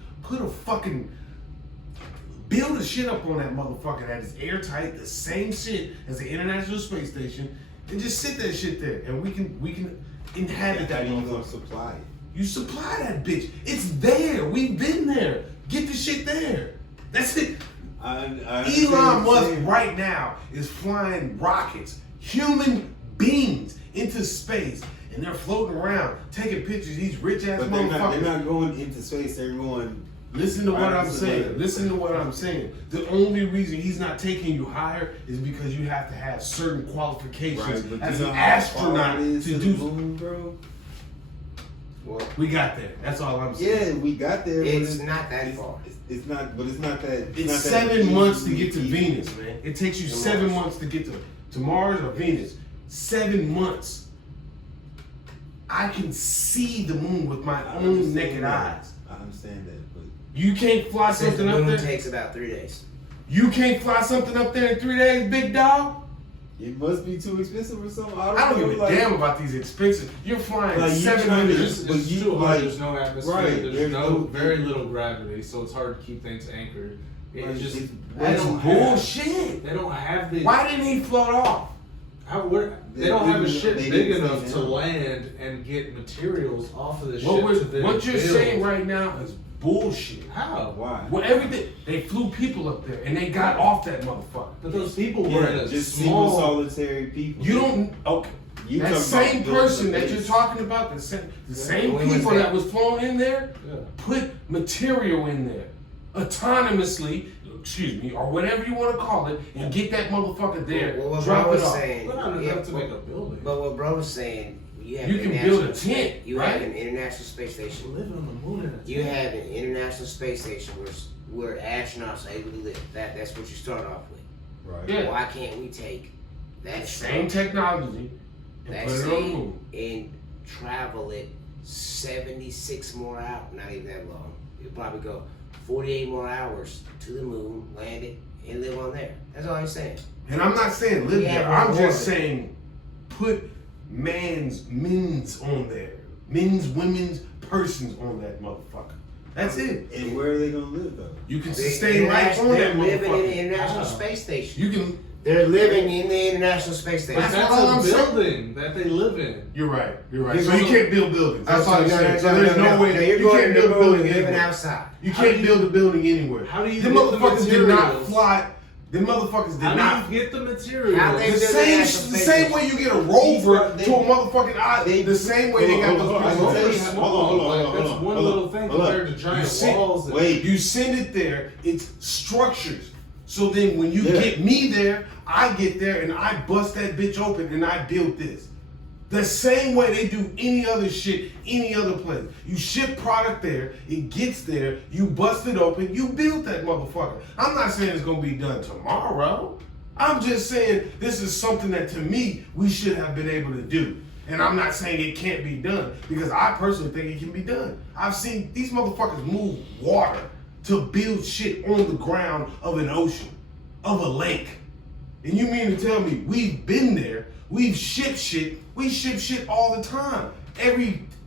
Build a shit up on that motherfucker that is airtight, the same shit as the International Space Station, and just sit that shit there, and we can inhabit that How do you gonna motherfucker. supply it? You supply that bitch. It's there. We've been there. Get the shit there. That's it. I Elon Musk right now is flying rockets, human beings, into space, and they're floating around taking pictures. These rich ass But motherfuckers. they're not going into space. They're going. Listen to what Right, I'm listen to saying. that. Listen to what I'm saying. The only reason he's not taking you higher is because you have to have certain qualifications Right, but as you an know how astronaut far it is to to the do. moon, bro. Well, We got there. That's all I'm saying. Yeah, we got there. but it's not that far. It's not, but it's not that. It's not that 7 months to easy. get to Venus, man. It takes you To 7 Mars. months to get to Mars or Venus. 7 months. I can see the moon with my I own understand naked that. eyes. I understand that, but You can't fly Since the something up moon there. takes about 3 days. You can't fly something up there in 3 days, big dog. it must be too expensive or something. I don't know, give a like- damn about these expenses. You're flying Like, you 700. trying It's But just you, too hard. like- There's no atmosphere. right, There's there's no no- very little gravity, so it's hard to keep things anchored. It Like, just it's- they That's don't have, bullshit. they don't have the Why didn't he float off? they don't have a didn't- ship they big didn't enough say to no. land and get materials off of the What, ship. to then what you're build. saying right now is bullshit. How? Why? Well, everything they flew people up there and they got off that motherfucker. But those people were in Yeah, a just single small. solitary people. You don't okay. You That talking same about building person a that you're base. talking about, the same when was people that? that was flown in there, Yeah. put material in there, autonomously, excuse me, or whatever you want to call it, and get that motherfucker there, Well, what drop bro it was off. saying, But not yeah, enough to make a building. but what bro was saying, you have You an can build a international- tent, You right? have an international space station. Living on the moon in a You have an international space station where astronauts are able to live. That's what you start off with. Right. Yeah. Why can't we take that Same technology and that put it on the same moon. and travel it 76 more hours? Not even that long. You'll probably go 48 more hours to the moon, land it, and live on there. That's all I'm saying. And I'm not saying live Yeah, there. we're I'm more just than- saying put men's on there. Men's, women's, persons on that motherfucker. That's it. And where are they gonna live though? You can They- sustain life on they're that living in the motherfucker. International Wow. Space Station. You can. They're living in the International Space Station. But That's that's all I'm a saying. building that they live in. You're right. You're right. You're So you going- can't build buildings. That's all No, I'm no, saying. no, So there's no way. You're You going can't to build the a moon building living anywhere. outside. You How do can't you- build a building anywhere. How do you Them get the motherfuckers did not materials? fly. Them motherfuckers did How not. do you get the materials? How they The build same, the the National Space same Station. way you get a rover They- to a motherfucking island. The same way they got Hold on, those hold on, people. hold on. That's Hold one on, little thing hold on. compared to giant sit- walls. and- wait. You send it there, it's structures. So then when you Yeah. get me there, I get there and I bust that bitch open and I build this. The same way they do any other shit, any other place. You ship product there, it gets there, you bust it open, you build that motherfucker. I'm not saying it's gonna be done tomorrow. I'm just saying this is something that to me we should have been able to do. And I'm not saying it can't be done because I personally think it can be done. I've seen these motherfuckers move water to build shit on the ground of an ocean, of a lake. And you mean to tell me we've been there, we've shipped shit, we ship shit all the time.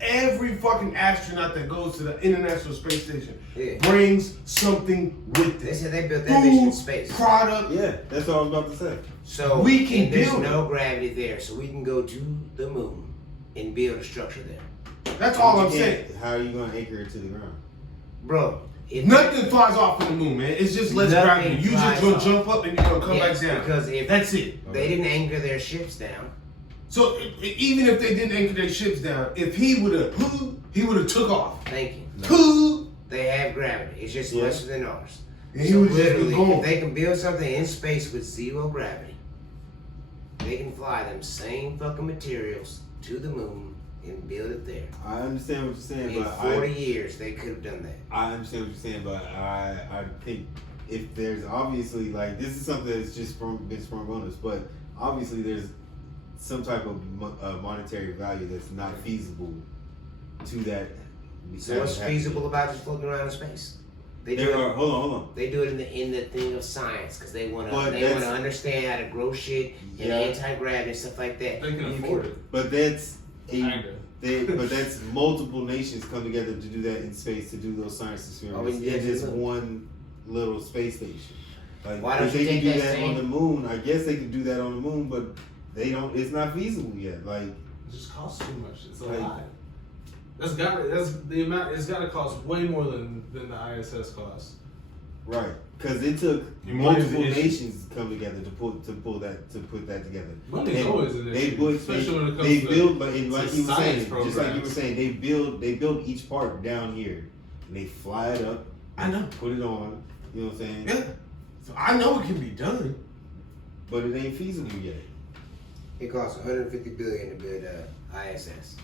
Every fucking astronaut that goes to the International Space Station Yeah. brings something with They them. said they built that bitch in Food, space. product. Yeah, that's what I was about to say. So We can and there's build no gravity there, so we can go to the moon and build a structure there. That's all I'm You saying. can't- How are you gonna anchor it to the ground? Bro, if Nothing flies off from the moon, man. It's just less Nothing gravity. You just flies gonna off. jump up and you're gonna come Yes, back down. because if That's it. they didn't anchor their ships down, So even if they didn't anchor their ships down, if he would have took off. thank you. Pooh, They have gravity. It's just Yeah. lesser than ours. and he So would have just been literally, gone. if they can build something in space with zero gravity, they can fly them same fucking materials to the moon and build it there. I understand what you're saying, In but 40 years, they could have done that. I understand what you're saying, but I think if there's obviously like this is something that's just been sprung on us, but obviously there's some type of monetary value that's not feasible to that. So what's feasible about just floating around in space? They do There it. are hold on. They do it in the thing of science because they want But to that's- understand how to grow shit and Yeah. anti-gravity and stuff like that. They can You afford it. But that's Kinda. but that's multiple nations come together to do that in space to do those science experiments yeah, in this just- one little space station. Like Why don't if you they can take do that that same- on the moon, I guess they can do that on the moon, but they don't. It's not feasible yet. Like It just costs too much. It's a Like- lot. That's the amount. It's got to cost way more than the ISS costs. right, because it took And what is multiple the issue? nations to come together to put that together. Money's And always an they issue, built, especially when it comes they to build, but and like to you were saying, science just like you were programs. saying, they build each part down here, and they fly it up. I know. Put it on. You know what I'm saying? Yeah. So I know it can be done. But it ain't feasible yet. It costs 150 billion to build ISS.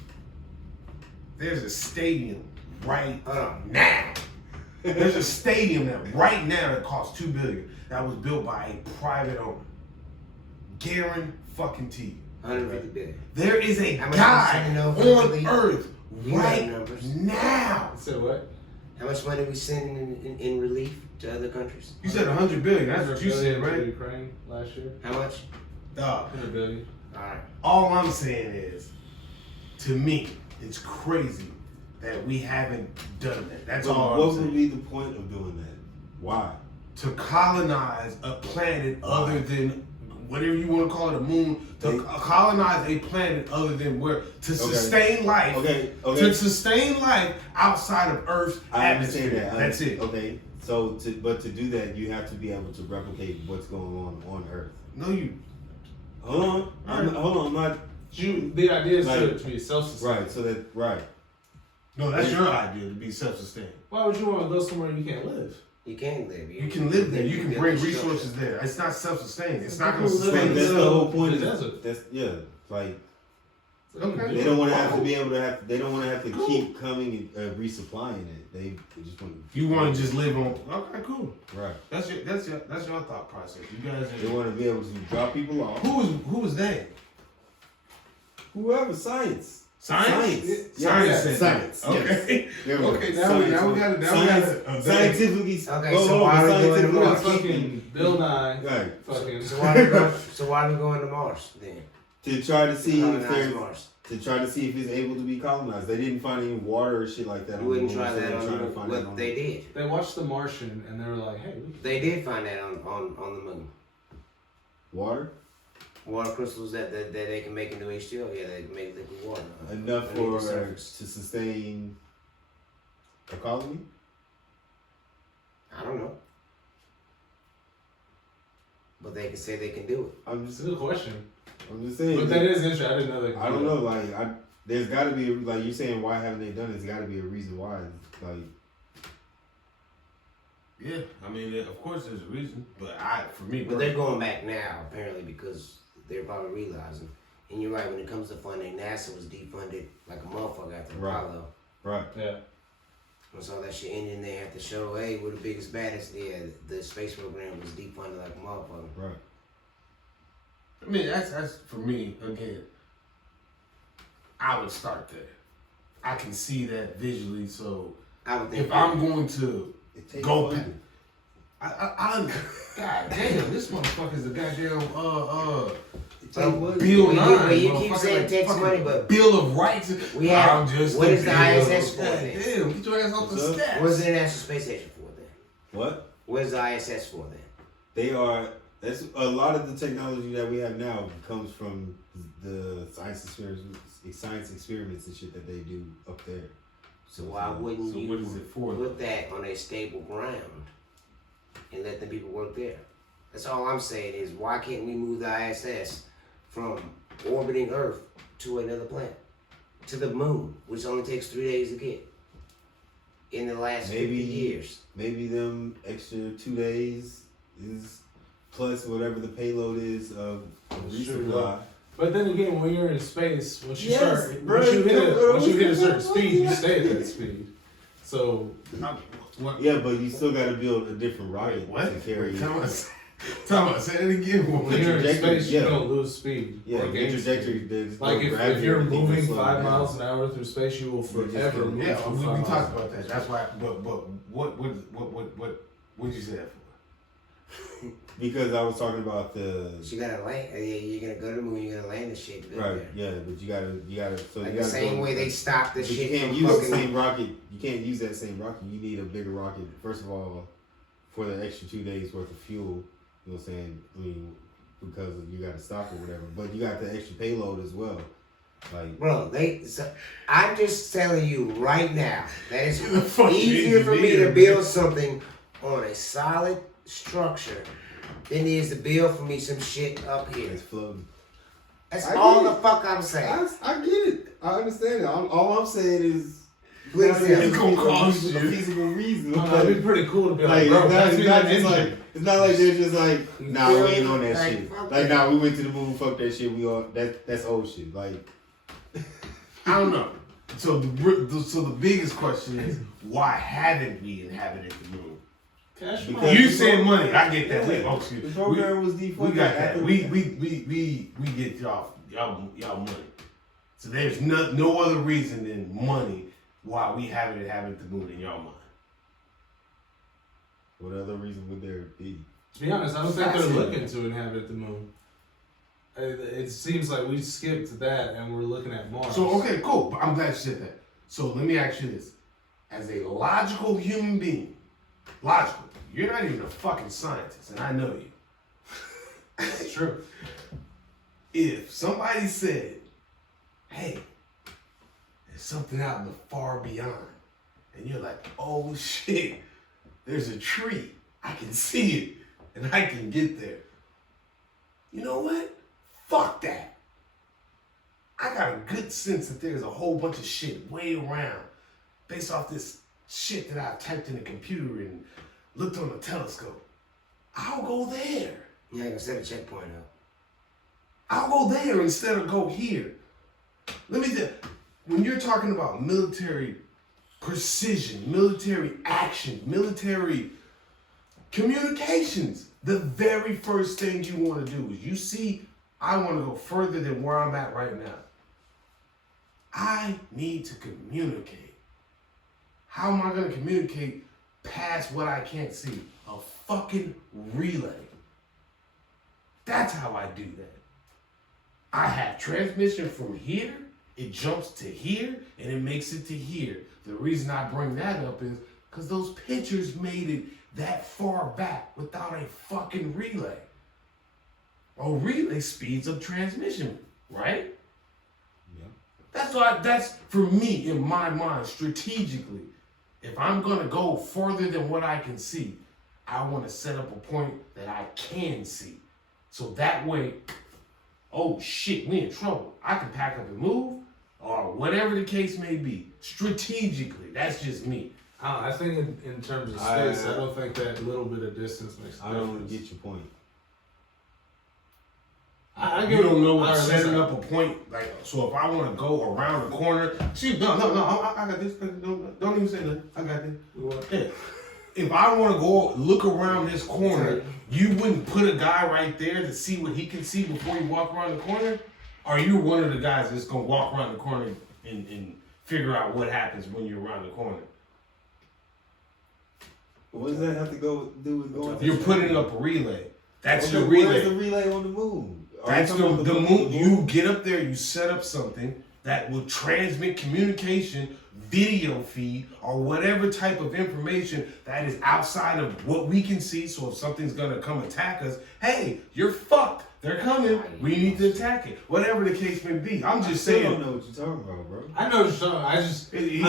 There's a stadium right Hold on. now. There's a stadium that right now that costs $2 billion that was built by a private owner. Guarantee. 150 billion. There is a How much guy we sending over on to the- Earth You got right numbers. now. Say what? How much money we sending in relief to other countries? You said 100 billion. That's what you said, To right? Ukraine last year. How much? Dog. 100 billion. All right. All I'm saying is, to me, it's crazy that we haven't done that. That's But all I'm what would saying. be the point of doing that? Why? To colonize a planet other than whatever you want to call it, a moon. To colonize a planet other than where to sustain life. Okay. To sustain life outside of Earth's I atmosphere. understand that. That's it. Okay. So, but to do that, you have to be able to replicate what's going on Earth. No, you. Hold on. Hold on. I'm not The idea is Like- to be self-sustaining. right. So that right. No, that's your idea to be self-sustained. Why would you want to go somewhere you can't live? You can live. You can live there. You can build bring the structure. resources there. It's not self-sustained. It's not going to People live sustain in That's itself. the whole point. the Is desert. that's yeah. Like Okay. They don't want to have to be able to have. They don't want to have to keep coming and resupplying it. They just want. You want to just live on? Okay, cool. Right. That's your thought process. You guys. They want to be able to drop people off. Who is they? Whoever, science. Science. Yes. Said Science. that. Okay. Yes. Okay. Now we got it. Scientifically. Okay, so why are we going to We got Mars? fucking Bill Nye. Right. Fucking. So why are we going to Mars then? To try to see if Colonize there's. Mars. To try to see if it's able to be colonized. They didn't find any water or shit like that. You wouldn't on the try moon, so that they're on trying the to moon. find it What on they did. They watched The Martian and they were like, hey, They did find that on the moon. water. Water crystals that they can make into H2O. Yeah, they can make liquid water. Enough underneath for the surface. to sustain a colony. I don't know. But they can say they can do it. I'm it's just a good question. saying. But that is interesting. I didn't know that. I don't know. Like there's got to be like you saying why haven't they done it? There's got to be a reason why. Like Yeah, I mean, of course there's a reason, but for me, But they're going back now, apparently, because they're probably realizing. And you're right, when it comes to funding, NASA was defunded like a motherfucker after Right. Apollo. right. Yeah. Once all that shit ended, and they had to show, hey, we're the biggest, baddest. Yeah, the space program was defunded like a motherfucker. Right. I mean, that's for me again. I would start there. I can see that visually, so I would think if I'm going to It takes go, funding. God damn, this motherfucker's the goddamn But Bill Nye. you keep motherfucker, saying like it takes fucking money, but Bill of Rights. we have. I'm just What a is the Bill ISS of- for then? Damn, get your ass off the What's up? steps. What's the International Space Station for then? What? Where's the ISS for then? They are. That's a lot of the technology that we have now comes from the science experiments and shit that they do up there. So why wouldn't So you what is it for? put that on a stable ground and let the people work there? That's all I'm saying is why can't we move the ISS from orbiting Earth to another planet, to the moon, which only takes 3 days to get in the last 50 years? Maybe them extra 2 days is plus whatever the payload is of resupply. But then again, when you're in space, once you Yes, start, bro, once you hit a certain what? speed, you stay at that speed. So What? Yeah, but you still got to build a different rocket What? to carry. Tell me, say it again. when you're in trajectory, space, yeah. you don't lose speed. Yeah, or the gain trajectory. speed. There's Like no if gravity, you're everything will moving slow 5 down. miles an hour through space, you will forever move. Yeah, through we 5 talked miles. about that. That's why. But what did you say that for? Because I was talking about the So you gotta land. You're gonna go to the moon. You're gonna land the shit. to get right. there. Yeah, but you gotta. So Like you the gotta same go- way they stopped the But you shit can't from use the fucking. same rocket. You can't use that same rocket. You need a bigger rocket. First of all, for the extra 2 days worth of fuel. You know what I'm saying? I mean, because you got to stop or whatever. But you got the extra payload as well. Like, Bro, I'm just telling you right now that it's Fuck easier for me to engineer, build something on a solid structure than it is to build for me some shit up here. it's floating. That's I all get the it. fuck I'm saying. I get it. I understand it. All I'm saying is, Please tell me. It's gonna cost a you. feasible reason. It'd be pretty cool to be Like, like, bro, it's not, pass me it's not that just engine. like it's not like they're just like, nah, we ain't on that Like, shit. fuck Like, that. nah, we went to the moon, fuck that shit. We all that's old shit. Like, I don't know. So the biggest question is why haven't we inhabited the moon? Cash Because- money. You said money. I get that. Yeah. Oh, excuse the me. program was defunded. We got that. after- We get y'all money. So there's no other reason than money why we haven't inhabited the moon in y'all mind. What other reason would there be? To be honest, I don't think they're Fascinating. looking to inhabit the moon. It seems like we skipped that and we're looking at Mars. So okay, cool. I'm glad you said that. So let me ask you this: as a logical human being, logical, you're not even a fucking scientist, and I know you. It's true. If somebody said, "Hey, there's something out in the far beyond," and you're like, "Oh shit, there's a tree. I can see it, and I can get there." You know what? Fuck that. I got a good sense that there's a whole bunch of shit way around based off this shit that I typed in a computer and looked on a telescope. I'll go there. You ain't gonna set a checkpoint up. I'll go there instead of go here. let me tell you, when you're talking about military precision, military action, military communications, the very first thing you want to do is you see, I want to go further than where I'm at right now. I need to communicate. How am I going to communicate past what I can't see? A fucking relay. That's how I do that. I have transmission from here, it jumps to here, and it makes it to here. The reason I bring that up is because those pictures made it that far back without a fucking relay. A relay speeds up transmission, right? Yeah. That's for me, in my mind, strategically. If I'm gonna go further than what I can see, I want to set up a point that I can see. So that way, oh shit, we in trouble. I can pack up and move, or whatever the case may be. Strategically, that's just me. I think in terms of space, I don't think that little bit of distance makes a I difference. don't get your point. You don't know what setting up a point, like, so if I want to go around the corner, see, no, I got this, don't even say nothing, I got this. Yeah. If I want to go look around this corner, you wouldn't put a guy right there to see what he can see before you walk around the corner? Or you one of the guys that's going to walk around the corner and figure out what happens when you're around the corner? What does that have to do with going? You're putting up a relay. That's your Where's relay. the relay on the moon? That's the moon. You get up there, you set up something that will transmit communication, video feed, or whatever type of information that is outside of what we can see. So if something's gonna come attack us, hey, you're fucked. They're coming. We need to attack it. Whatever the case may be. I'm just saying. I don't know what you're talking about, bro. I know what you're talking. I just. You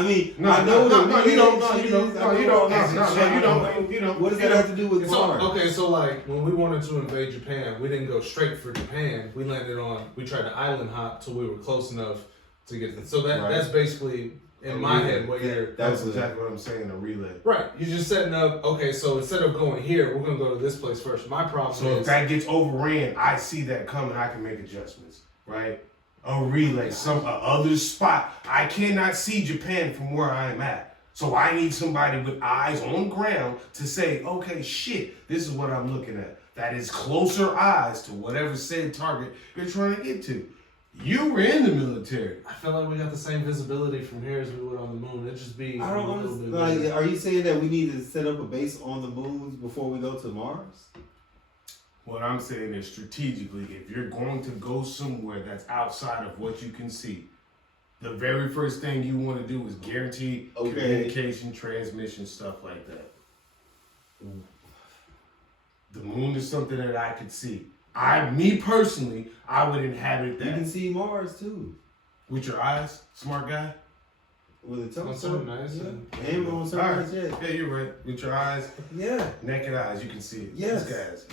don't. What does that have to do with Mars? Okay, so like when we wanted to invade Japan, we didn't go straight for Japan. We tried to island hop till we were close enough to get to. So that's basically in my head what you're. That's exactly what I'm saying. A relay. Right. You're just setting up. Okay, so instead of going here, we're gonna go to this place first. My problem So is if that gets overran, I see that coming. I can make adjustments. Right. A relay, some other spot. I cannot see Japan from where I am at. So I need somebody with eyes on ground to say, okay, shit, this is what I'm looking at. That is closer eyes to whatever said target you're trying to get to. You were in the military. I feel like we got the same visibility from here as we would on the moon. It'd just be I don't a little bit understand. better. Are you saying that we need to set up a base on the moon before we go to Mars? What I'm saying is strategically, if you're going to go somewhere that's outside of what you can see, the very first thing you want to do is guarantee communication, transmission, stuff like that. The moon is something that I could see. Me personally, I would inhabit that. You can see Mars too. With your eyes, smart guy? With a On telescope. certain eyes, Yeah. Ain't on certain eyes yet. Yeah, you're right. With your eyes, Yeah. naked eyes, you can see it. Yes. These guys.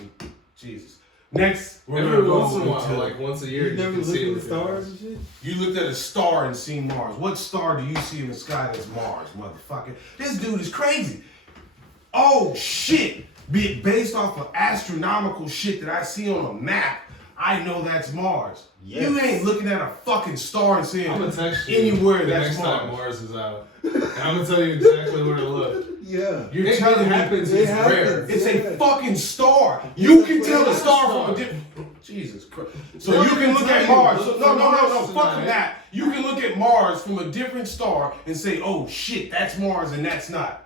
Jesus. Next, we're Every gonna go once in a while, into like once a year, You never can looked see at it the with your stars eyes. and shit? You looked at a star and seen Mars. What star do you see in the sky that's Mars, motherfucker? This dude is crazy. Oh, shit. Based off of astronomical shit that I see on a map, I know that's Mars. Yes. You ain't looking at a fucking star and saying I'm gonna text you anywhere the that's next time Mars. Mars is out. And I'm gonna tell you exactly where to look. Yeah. You're It telling me happens. it It's happens. rare. it's Yeah. a fucking star. You can tell a it's a star star. from a different. Jesus Christ. So No, you can look at you Mars. look No, for no. Mars Fuck tonight. that. You can look at Mars from a different star and say, oh shit, that's Mars and that's not.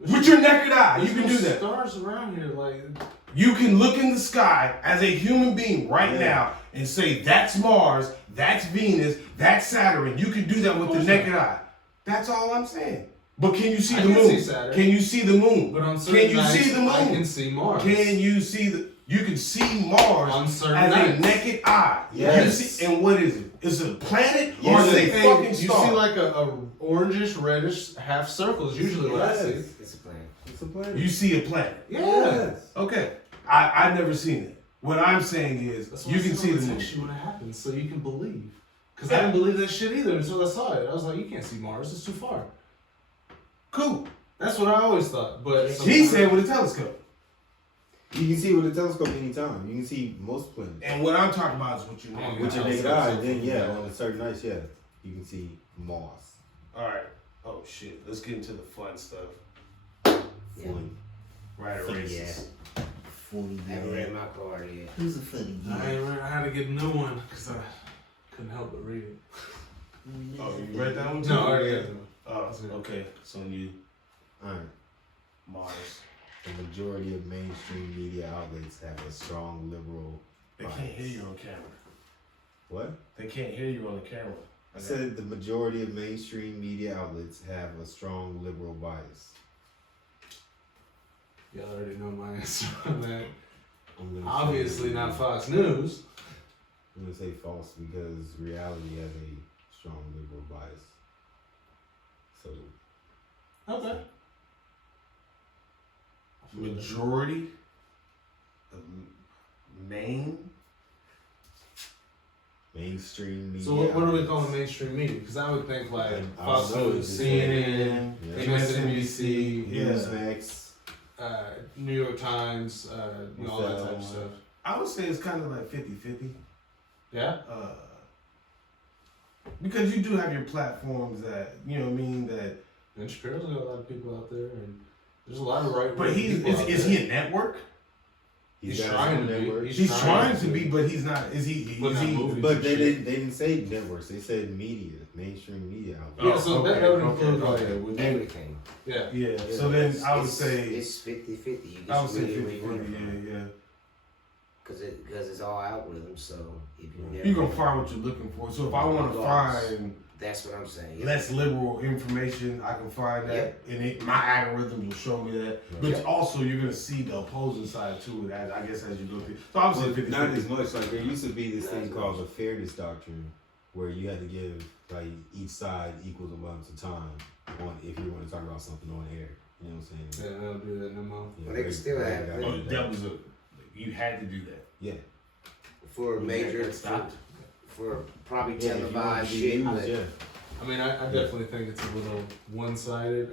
With your naked eye, you There's can no do that. Stars around here, like You can look in the sky as a human being right now and say, that's Mars, that's Venus, that's Saturn. You can do that with the naked eye. That's all I'm saying. But can you see I the can moon? see Saturn. Can you see the moon? But on certain Can you nights, see the moon? I can see Mars. Can you see you can see Mars On certain as nights. a naked eye. Yes. You see, and what is it? Is it a planet or Yes. is it a Hey, fucking you star? see like a orangish, reddish half circle is usually what I see. It's a plan. It's a planet. You see a planet. Yeah. Yes. Okay. I've never seen it. What I'm saying is That's why you I can said see I'm the gonna moon. text you when it happens so you can believe. Because I didn't believe that shit either until I saw it. I was like, you can't see Mars, it's too far. Cool. That's what I always thought. But He said with a telescope. You can see it with a telescope anytime. You can see most planets. And what I'm talking about is what you know. With your naked eye, then yeah, on a certain nights, yeah, you can see Mars. All right. Oh shit. Let's get into the fun stuff. Yeah. Fun. Right races. Funny. I haven't read my card yet. Who's a funny I had to get a new one because I couldn't help but read it. Oh, you read that one too? No, I already got it. Oh, okay. So you Alright. Mars. The majority of mainstream media outlets have a strong liberal They bias. can't hear you on camera. What? They can't hear you on the camera. I said the majority of mainstream media outlets have a strong liberal bias. Y'all already know my answer on that. I'm gonna Obviously say, not Fox News. I'm gonna say false because reality has a strong liberal bias. So Okay. Majority of mainstream media. So what do we outlets. call mainstream media? Because I would think like I Fox don't know, News, it's CNN, Yeah. MSNBC, Yeah. Newsmax. New York Times, all that type of stuff. I would say it's kind of like 50-50. Yeah. Because you do have your platforms that, you know what I mean, that. Ben Shapiro's got a lot of people out there, and there's a lot of right. But is he a network? He's got his trying own to be. network. He's trying to be, but he's not. Is he? But Is not he? moving. But they didn't say networks. They said media, mainstream media outlets. Yeah, so that would include like Would you- Everything. yeah. Yeah. So then I would It's- say. it's 50-50. You I would just say read it where you want 50-50. it from. Yeah. Because it's all algorithms, so if you never, You're gonna find what you're looking for. So if I want to find that's what I'm saying. Yeah. less liberal information, I can find that, and my algorithm will show me that. But also, you're gonna see the opposing side to it. I guess as you look at. So I would say 50. Not as much. Like there used to be this thing called the fairness doctrine, where you had to give like each side equal amounts of time on if you want to talk about something on air. You know what I'm saying? Yeah, I don't do that no more. Yeah, Well, they can still have got that. Oh, that. that was you had to do that. Yeah. For major, Stop. for probably Yeah, if you want televised to be shit. used, But yeah. I mean, I definitely think it's a little one-sided.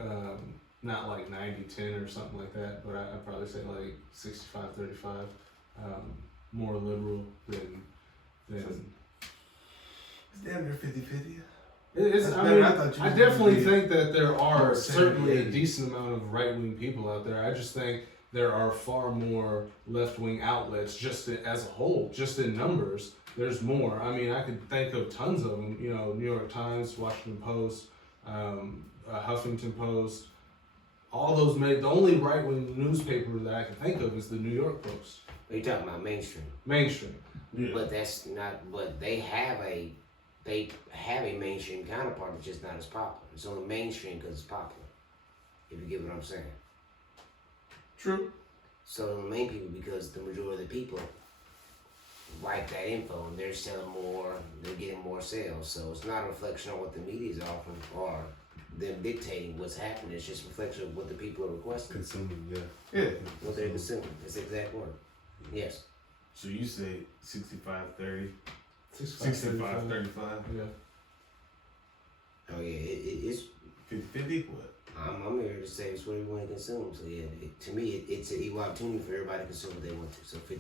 Not like 90-10 or something like that, but I'd probably say like 65-35. More liberal than. It's damn near 50-50. It's, That's I better. mean, I thought you I was definitely gonna be think that there are more certainly a 70-80. decent amount of right-wing people out there. I just think there are far more left-wing outlets just as a whole, just in numbers. There's more. I mean, I could think of tons of them. You know, New York Times, Washington Post, Huffington Post. All those the only right-wing newspaper that I can think of is the New York Post. Are you talking about mainstream? Mainstream. Yeah. But that's not. But they have a mainstream counterpart, but just not as popular. It's only mainstream because it's popular. If you get what I'm saying. True. So the main people, because the majority of the people like that info and they're selling more, they're getting more sales. So it's not a reflection on what the media is offering or them dictating what's happening. It's just a reflection of what the people are requesting, Consuming, yeah. Yeah. what they're consuming. It's the exact word. Yes. So you say 65-30, 65-35. 65-35, Yeah. Oh yeah, it's. 50-50. What? I'm here to say it's what everyone consumes. So yeah, to me, it's an equal opportunity for everybody to consume what they want to. So 50-50.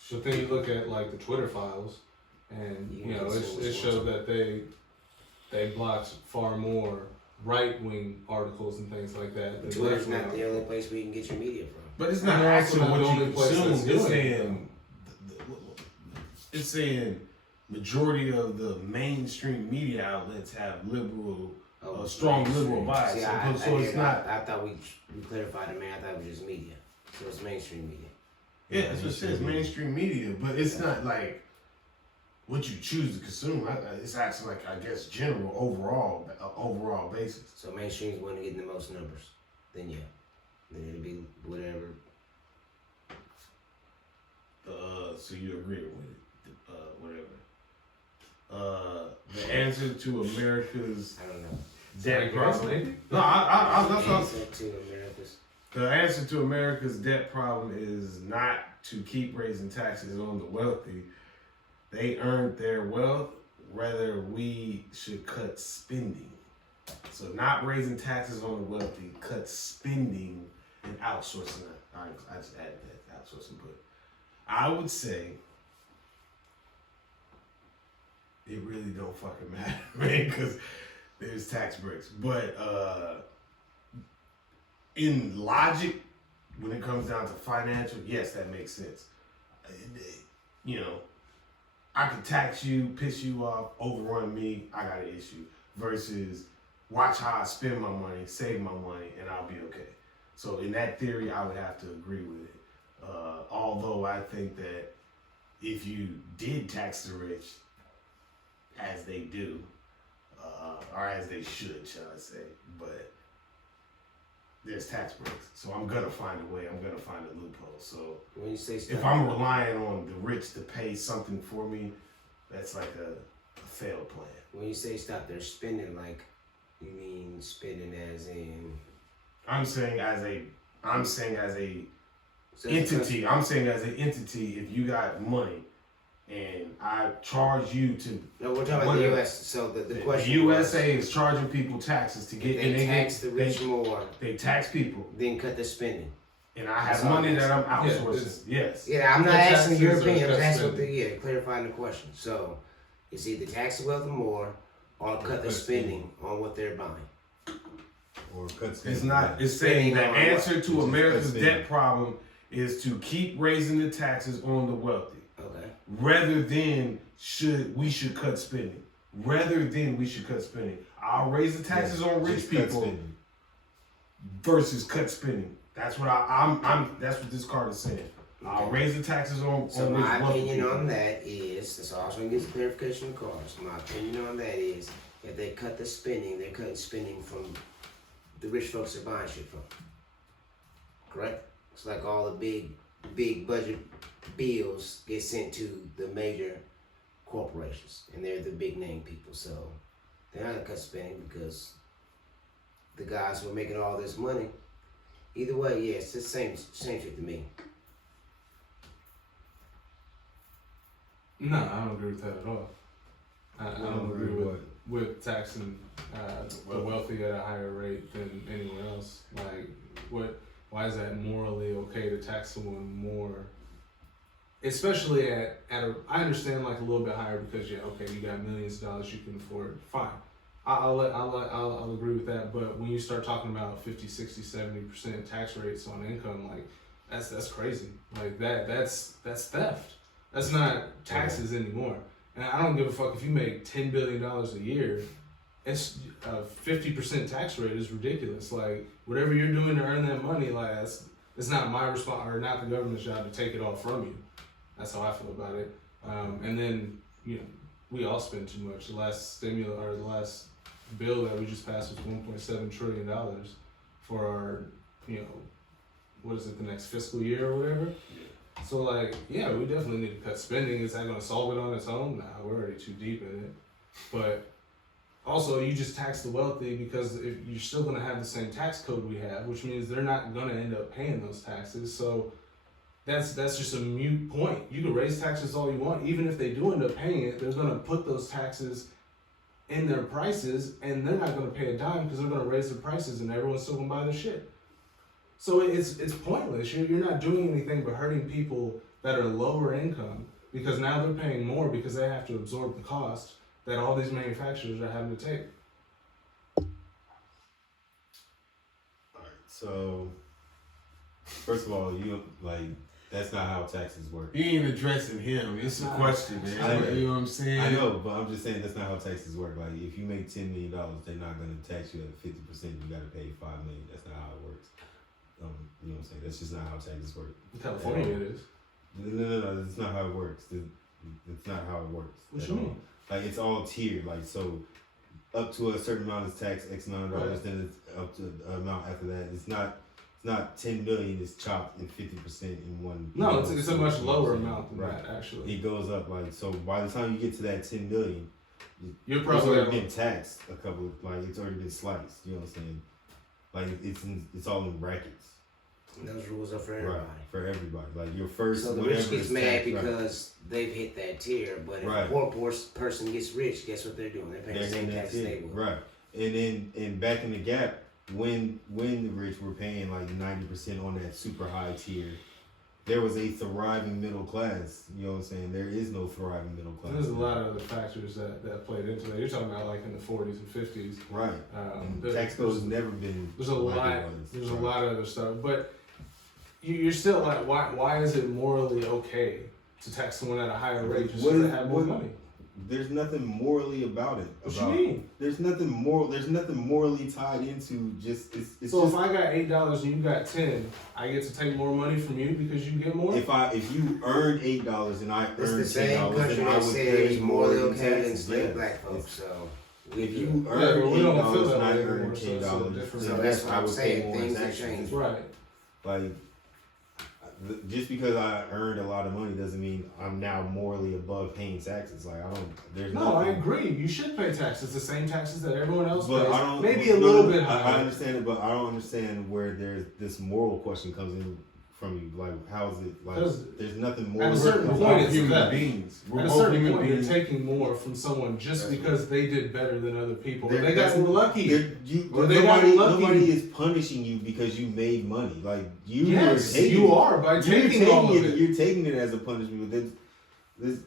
So then you look at like the Twitter files, and you know it showed that they blocked far more right wing articles and things like that. But than Twitter's left-wing not the only place where you can get your media from. But it's not And also asking not what the you only place consume. that's It's doing it. saying, it's saying majority of the mainstream media outlets have liberal, strong liberal bias. See, So it's not. I thought we clarified it, man. I thought it was just media. So it's mainstream media. Yeah, that's what it says, mainstream media. But it's not like what you choose to consume. It's actually like, I guess, general, overall basis. So mainstream's going to get the most numbers. Then yeah, then it'll be whatever. So you agree with it, whatever. The answer to America's I don't know. debt problem. Maybe? No, that's what Answer to America's. the answer to America's debt problem is not to keep raising taxes on the wealthy. They earned their wealth. Rather, we should cut spending. So not raising taxes on the wealthy, cut spending and outsourcing that. I just added that outsourcing, but I would say it really don't fucking matter, man, because there's tax breaks. But in logic, when it comes down to financial, yes, that makes sense. You know, I could tax you, piss you off, overrun me, I got an issue. Versus watch how I spend my money, save my money, and I'll be okay. So in that theory, I would have to agree with it. Although I think that if you did tax the rich, as they do, or as they should, shall I say, but there's tax breaks. So I'm gonna find a way, I'm gonna find a loophole. So When you say if I'm relying on the rich to pay something for me, that's like a failed plan. when you say stop their spending, like you mean spending as in I'm saying as a so entity. I'm saying as an entity, if you got money and I charge you to, No, we're talking about the U.S. So the the question USA is charging people taxes to get, they tax the rich more, they tax people, then cut the spending. and I have That's all money I'm that I'm asking. outsourcing. Yes. Yeah, I'm not The asking your taxes or opinion. I'm cut asking spending? clarifying the question. So it's either tax the wealthy more or cut the spending on what they're buying. Or cut spending. It's not. It's saying the Spending on answer what? to It's just America's cut spending. debt problem is to keep raising the taxes on the wealthy, Okay. rather than we should cut spending. I'll raise the taxes on rich Just cut people spending. versus cut spending. That's what I'm. That's what this card is saying. I'll raise the taxes on So rich my wealthy opinion people. on that is, that's also gonna get some clarification of cars. My opinion on that is, if they cut the spending, they're cutting spending from the rich folks they're buying shit from. Correct? It's like all the big budget bills get sent to the major corporations, and they're the big name people. So they're not gonna cut spending because the guys who are making all this money. Either way, yeah, it's the same shit to me. No, I don't agree with that at all. I don't agree with taxing the wealthy at a higher rate than anyone else. Like, why is that morally okay to tax someone more? Especially at I understand like a little bit higher because you got millions of dollars you can afford. Fine, I'll agree with that. But when you start talking about 50, 60, 70% tax rates on income, like that's crazy. Like that's theft. That's not taxes anymore. And I don't give a fuck if you make $10 billion a year. It's a 50% tax rate is ridiculous. Like whatever you're doing to earn that money, like it's not my response or not the government's job to take it all from you. That's how I feel about it. And then we all spend too much. The last the last bill that we just passed was $1.7 trillion for our what is it, the next fiscal year or whatever. So like, yeah, we definitely need to cut spending. Is that going to solve it on its own? Nah, we're already too deep in it. But also, you just tax the wealthy because if you're still going to have the same tax code we have, which means they're not going to end up paying those taxes. So that's just a moot point. You can raise taxes all you want. Even if they do end up paying it, they're going to put those taxes in their prices, and they're not going to pay a dime because they're going to raise their prices, and everyone's still going to buy their shit. So it's pointless. You're not doing anything but hurting people that are lower income because now they're paying more because they have to absorb the cost that all these manufacturers are having to take. Alright, so first of all, that's not how taxes work. You ain't addressing him. It's a question, man. I know. You know what I'm saying? I know, but I'm just saying that's not how taxes work. Like if you make $10 million, they're not gonna tax you at 50%. You gotta pay $5 million. That's not how it works. You know what I'm saying? That's just not how taxes work. In California, it is. No, that's not how it works. It's not how it works. What at you all. mean? Like it's all tiered. Like so, up to a certain amount is taxed X amount of dollars. Right. Then it's up to an amount after that. It's not 10 million. It's chopped in 50% in one. No, it's a much lower you know amount than what I'm saying? that, actually. It goes up like so. By the time you get to that 10 million, You're it's probably already been taxed a couple. It's already been sliced. You know what I'm saying? Like it's all in brackets. And those rules are for everybody. Right, for everybody. Like your first. So the whatever rich gets is mad taxed, because they've hit that tier, but if Right. a poor person gets rich, guess what they're doing? They're paying the same taxes they would. Right. And back in the gap, when the rich were paying like 90% on that super high tier, there was a thriving middle class. You know what I'm saying? There is no thriving middle class. There's a lot of other factors that played into that. You're talking about like in the 40s and 50s. Right. Tax code has never been. There's a like lot. it was. There's Right. a lot of other stuff, but you're still like, why is it morally okay to tax someone at a higher rate just because they have more money? There's nothing morally about it. What you mean? There's nothing morally tied into just. It's So just, if I got $8 and you got 10, I get to take more money from you because you get more. if you earn $8 and I It's earn the same $10, country then I that would said pay it's more morally in okay to taxes. enslave Yeah. black folks. So If you Yeah, earn but we don't feel $8 that and I way earn anymore, so it's a $10, different- So then that's what I I'm would pay saying, more in things have taxes. changed. Right. Like, just because I earned a lot of money doesn't mean I'm now morally above paying taxes. Like, I don't. There's No, I nothing. agree. You should pay taxes, the same taxes that everyone else But pays. I don't. Maybe a no, little no, bit I higher. understand it, but I don't understand where there's this moral question comes in from you. Like, how is it? Like, 'Cause there's nothing at moral. a certain We're point, all it's human that. beings. We're At a both certain human point, you're beings. taking more from someone just That's because they did better than other people. There- They got that's- lucky. Or they nobody, got lucky. nobody is punishing you because you made money. Like, you Yes, are taking you are by taking all of it. You're taking it as a punishment. But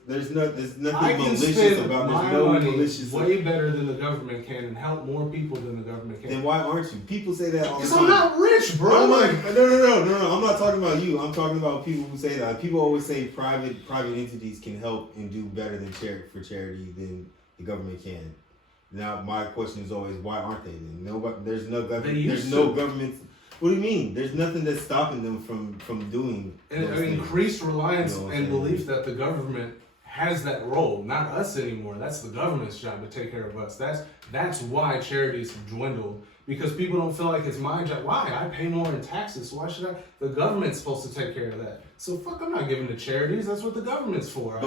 there's nothing I can malicious spend about. There's my no money malicious. way better than the government can and help more people than the government Then can. why aren't you? People say that all the Because time. I'm not rich, bro. I'm Like, like, no. I'm not talking about you. I'm talking about people who say that. People always say private entities can help and do better than charity than the government can. Now my question is always, why aren't they? Then there's no government. They used There's no to. government. What do you mean? There's nothing that's stopping them from doing. an those things. increased reliance You know what I'm and saying? belief that the government has that role, not us anymore. That's the government's job to take care of us. That's why charities have dwindled, because people don't feel like it's my job. Why? I pay more in taxes, so why should I? The government's supposed to take care of that. So fuck, I'm not giving to charities. That's what the government's for. I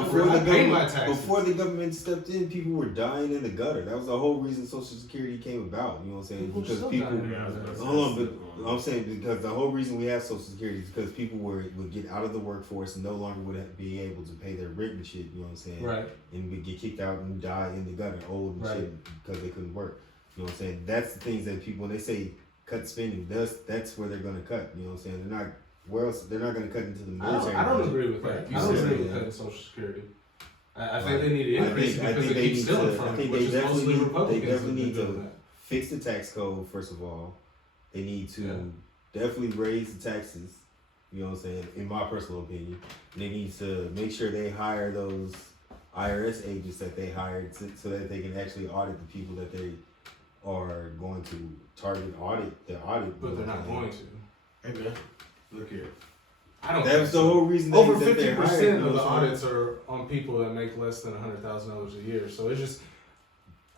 pay my taxes. Before the government stepped in, people were dying in the gutter. That was the whole reason Social Security came about. You know what I'm saying? People Because still people. dying in the gutter. Hold on, but I'm saying because the whole reason we have Social Security is because people would get out of the workforce and no longer would be able to pay their rent and shit. You know what I'm saying? Right. And would get kicked out and die in the gutter, old and Right. shit, because they couldn't work. You know what I'm saying? That's the things that people, when they say cut spending, that's where they're gonna cut. You know what I'm saying? They're not. Where else? They're not gonna cut into the military. I don't budget. agree with that. Right. I don't agree with Yeah. cutting Social Security. I think they need to increase it I because think they they keep need stealing to. from I it, think which they is definitely mostly need. They Republicans. definitely that have need been doing to that. fix the tax code. First of all, they need to Yeah. definitely raise the taxes. You know what I'm saying? In my personal opinion, and they need to make sure they hire those IRS agents that they hired so that they can actually audit the people that they are going to target audit. The audit, But they're not going to. Hey man, look here. I don't. That think was the so. whole reason. Over that they're 50% hired, you know of the what I'm saying? audits are on people that make less than $100,000 a year. So it's just,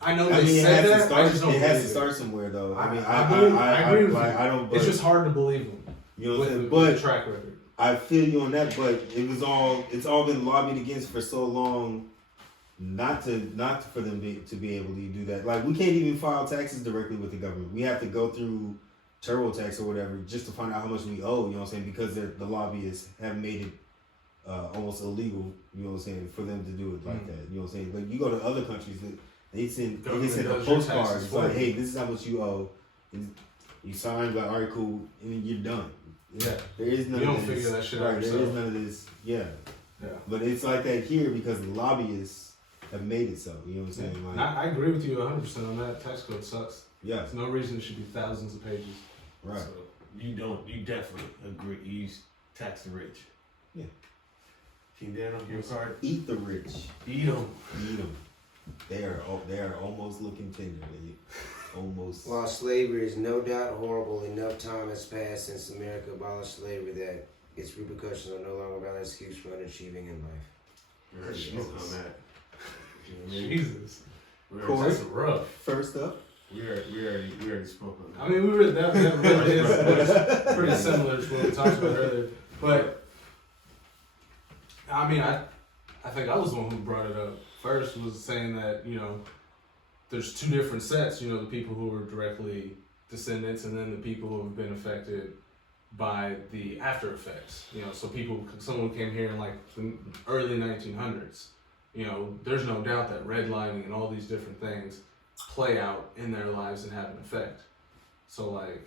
I know I they mean, said it that. has to I just don't start. It has believe to it. start somewhere, though. I mean, I agree with you. I don't. But, It's just hard to believe them. you know what I'm With saying? the But track record. I feel you on that. But it's all been lobbied against for so long. Not for them to be able to do that. Like, we can't even file taxes directly with the government. We have to go through TurboTax or whatever just to find out how much we owe. You know what I'm saying? Because the lobbyists have made it almost illegal. You know what I'm saying? For them to do it like that. You know what I'm saying? Like, you go to other countries that they send a Government does your postcard. taxes It's for like, you. hey, this is how much you owe. And you sign, like, all right, cool, and then you're done. Yeah. There is none You of don't this. figure that shit out Right, there yourself. is none of this. Yeah. Yeah. But it's like that here because the lobbyists have made it so. You know what I'm saying? And Like, I agree with you 100% on that. Tax code sucks. yeah, There's no reason it should be thousands of pages. right. So you definitely agree. You tax the rich. Yeah. King Dan'O, your card. Eat the rich. Eat them. Eat them. They are almost looking tender. They almost. While slavery is no doubt horrible, enough time has passed since America abolished slavery that its repercussions are no longer valid excuse for underachieving in life. Jesus. On that. You know what I mean? Jesus. Corey? That's rough. First up. We already spoke on that. I mean, we were that really is pretty similar to what we talked about earlier. But I mean, I think I was the one who brought it up first. Was saying that there's two different sets. The people who are directly descendants, and then the people who have been affected by the after effects. So someone came here in like the early 1900s. There's no doubt that redlining and all these different things play out in their lives and have an effect. So like,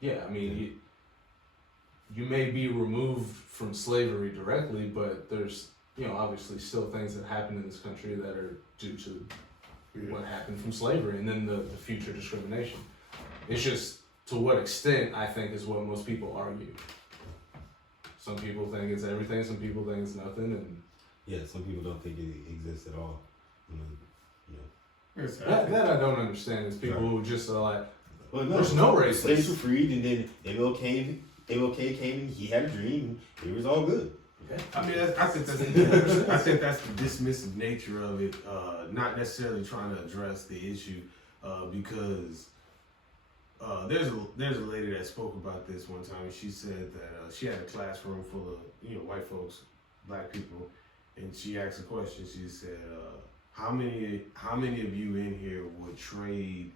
yeah, I mean, you may be removed from slavery directly, but there's, obviously still things that happen in this country that are due to what happened from slavery, and then the future discrimination. It's just to what extent, I think, is what most people argue. Some people think it's everything, some people think it's nothing, and some people don't think it exists at all. that I don't understand is people who just are like, well, there's no racism. Slaves were freed, and then MLK came and he had a dream. It was all good. I mean, I think that's the dismissive nature of it, not necessarily trying to address the issue, because there's a lady that spoke about this one time. She said that she had a classroom full of white folks, black people, and she asked a question. She said, "How many of you in here would trade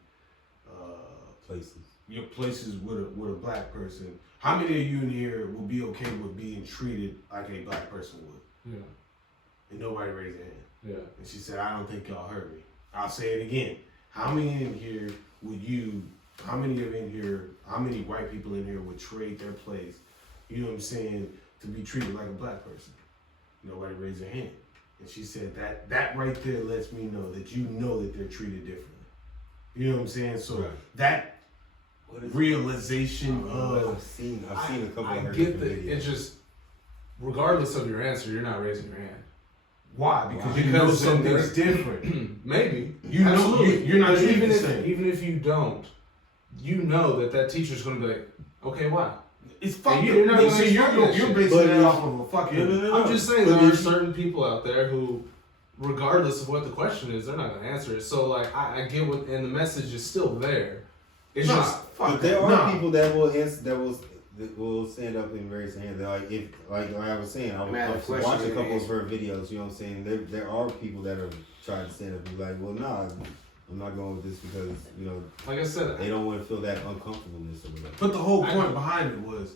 your places with a black person? How many of you in here would be okay with being treated like a black person would?" Yeah. And nobody raised their hand. Yeah. And she said, "I don't think y'all heard me. I'll say it again. How many white people in here would trade their place, you know what I'm saying, to be treated like a black person?" Nobody raised their hand. And she said that right there lets me know that that they're treated differently. You know what I'm saying? So that realization of I've seen a couple I of her get different that. videos. It's just, regardless of your answer, you're not raising your hand. why? Because you know something's different. Maybe. You know you're not treated even the if same. even if you don't, you know that teacher's gonna be like, okay, why? It's fucking. You're not gonna See, you're explain that shit. basing that off of a fucking. No. I'm just saying there are certain people out there who, regardless of what the question is, they're not gonna answer it. So like I get what, and the message is still there. It's just But there are people that will answer, that will stand up and raise their hand. They're like I was saying, I watched a couple of her videos. You know what I'm saying? There are people that are trying to stand up and be like, well, nah, I'm not going with this because like I said, they don't want to feel that uncomfortableness or whatever. But the whole point behind it was,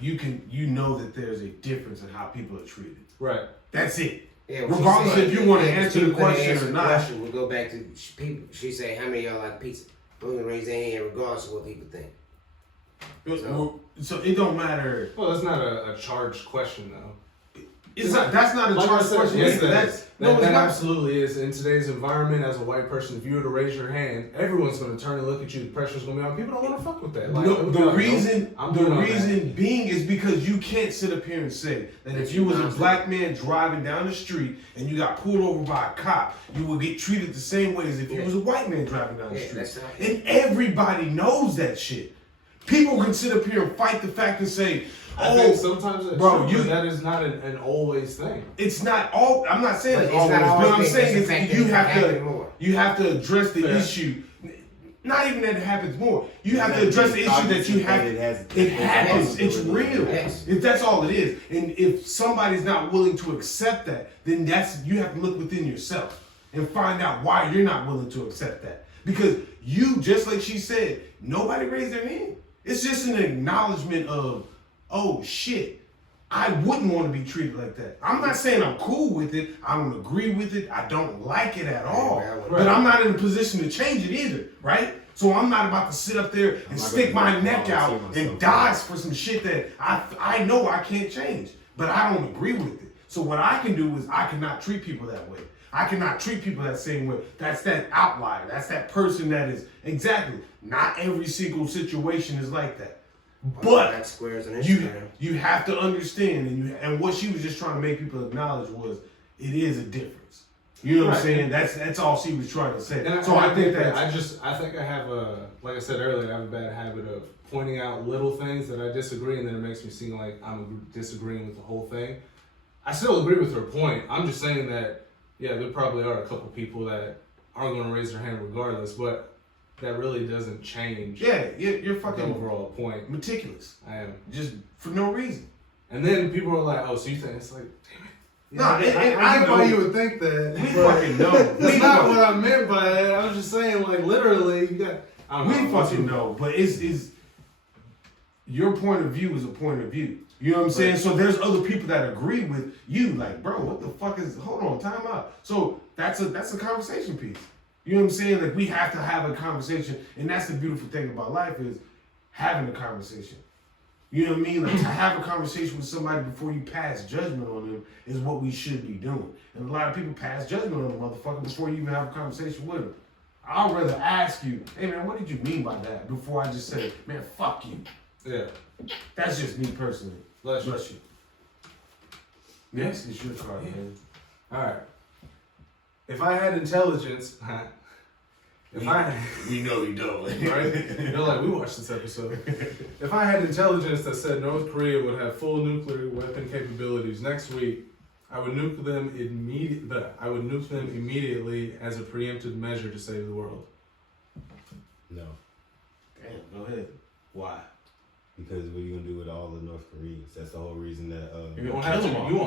you know that there's a difference in how people are treated. right. That's it. Yeah, Regardless if you want to answer the question or not. We'll go back to people. She say, how many of y'all like pizza? We're gonna raise their hand regardless of what people think. So it don't matter. Well, that's not a charged question though. That's not a Like charged I said, question. yes, that not. absolutely is. In today's environment, as a white person, if you were to raise your hand, everyone's going to turn and look at you. The pressure's going to be on. People don't want to fuck with that. Like, No, the like, reason I'm doing all reason being is because you can't sit up here and say that if you was a black man driving down the street and you got pulled over by a cop, you would get treated the same way as if you was a white man driving down the street. And everybody knows that shit. People can sit up here and fight the fact and say, I think sometimes it's bro, true, but that is not an always thing. It's not all. I'm not saying it's But it's always. not But always I'm been. saying It's the is fact you that have it happens more. you have to address the Fair. issue. Not even that it happens more. You have to address the issue that you have. It happens. It's real. Yes. That's all it is. And if somebody's not willing to accept that, then you have to look within yourself and find out why you're not willing to accept that. Because you, just like she said, nobody raised their hand. It's just an acknowledgement of, oh shit, I wouldn't want to be treated like that. I'm not saying I'm cool with it. I don't agree with it. I don't like it at all. Right. But I'm not in a position to change it either, right? So I'm not about to sit up there and stick my neck out and die for some shit that I know I can't change. But I don't agree with it. So what I can do is I cannot treat people that way. I cannot treat people that same way. That's that outlier. That's that person that is, exactly, not every single situation is like that. But squares and you have to understand, and what she was just trying to make people acknowledge was it is a difference. You know what I'm saying? That's all she was trying to say. And so I think that I think I have like I said earlier, I have a bad habit of pointing out little things that I disagree, and then it makes me seem like I'm disagreeing with the whole thing. I still agree with her point. I'm just saying that, yeah, there probably are a couple people that aren't going to raise their hand regardless, but that really doesn't change. Yeah, you're fucking the overall point. Meticulous. I am. Just for no reason. And then people are like, oh, so you think it's like, damn it. No, I get why you would think that. We fucking know. That's not what I meant by that. I was just saying, like, literally, you got. I don't know. We fucking know, but it's your point of view is a point of view. You know what I'm saying? So there's other people that agree with you, like, bro, what the fuck is? Hold on, time out. So that's a conversation piece. You know what I'm saying? Like, we have to have a conversation, and that's the beautiful thing about life is having a conversation. You know what I mean? Like, to have a conversation with somebody before you pass judgment on them is what we should be doing. And a lot of people pass judgment on a motherfucker before you even have a conversation with them. I'd rather ask you, hey man, what did you mean by that? Before I just say, man, fuck you. Yeah. That's just me personally. Bless you. Bless you. Next is your card, man. All right. If I had intelligence, We know you don't. right? You're like, we watched this episode. If I had intelligence that said North Korea would have full nuclear weapon capabilities next week, I would nuke them immediately as a preemptive measure to save the world. No. Damn, go ahead. Why? Because what are you gonna do with all the North Koreans? That's the whole reason that You won't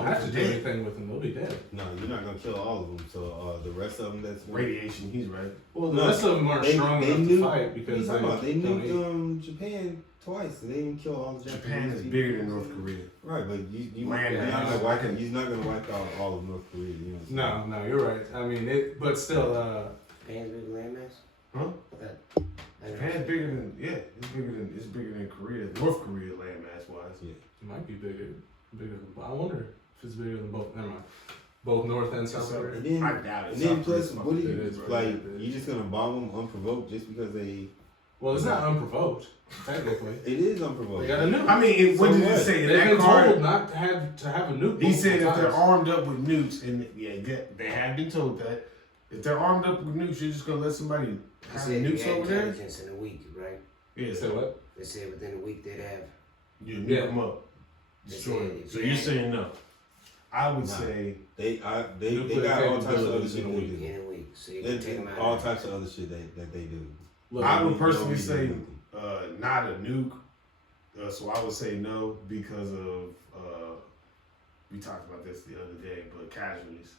have to do anything with them. They'll be dead. no, you're not gonna kill all of them. So the rest of them that's Radiation, he's right. Well, the rest of them aren't strong enough to fight because they don't eat. nuked Japan twice. They didn't kill all the Japanese. Japan is people. bigger than North Korea. Right, but you're Land not gonna wipe out all of North Korea. You know what I'm saying? No, you're right. I mean, but still, Japan's big landmass? Huh? I don't know. Japan's bigger than it's bigger than Korea, North Korea landmass wise. Yeah. it might be bigger than. I wonder if it's bigger than both. Never mind. Both North and South Korea. And then, I doubt it. and then South plus, Korea's what do It you is, bro. like? It is. You just gonna bomb them unprovoked just because they? Well, it's not unprovoked, technically. It is unprovoked. They got a nuke. I mean, what So did it what? say in They've that been card? told not to have a nuke. He said if multiple they're times. armed up with nukes, and they have been told that if they're armed up with nukes, you're just gonna let somebody They have said you nukes had over there. intelligence in a week, right? Yeah, Say what? They said within a week they'd have. you nuke Yeah. them up, They destroy said them. if So you you're had- saying no? I would Nah. say They Nuclear got all types of other capabilities shit in a they week. do. In a week. So you They can take them do out. all types of other shit that they do. Look, I would No personally reason say to nuke them. not a nuke. So I would say no because of we talked about this the other day, but casualties.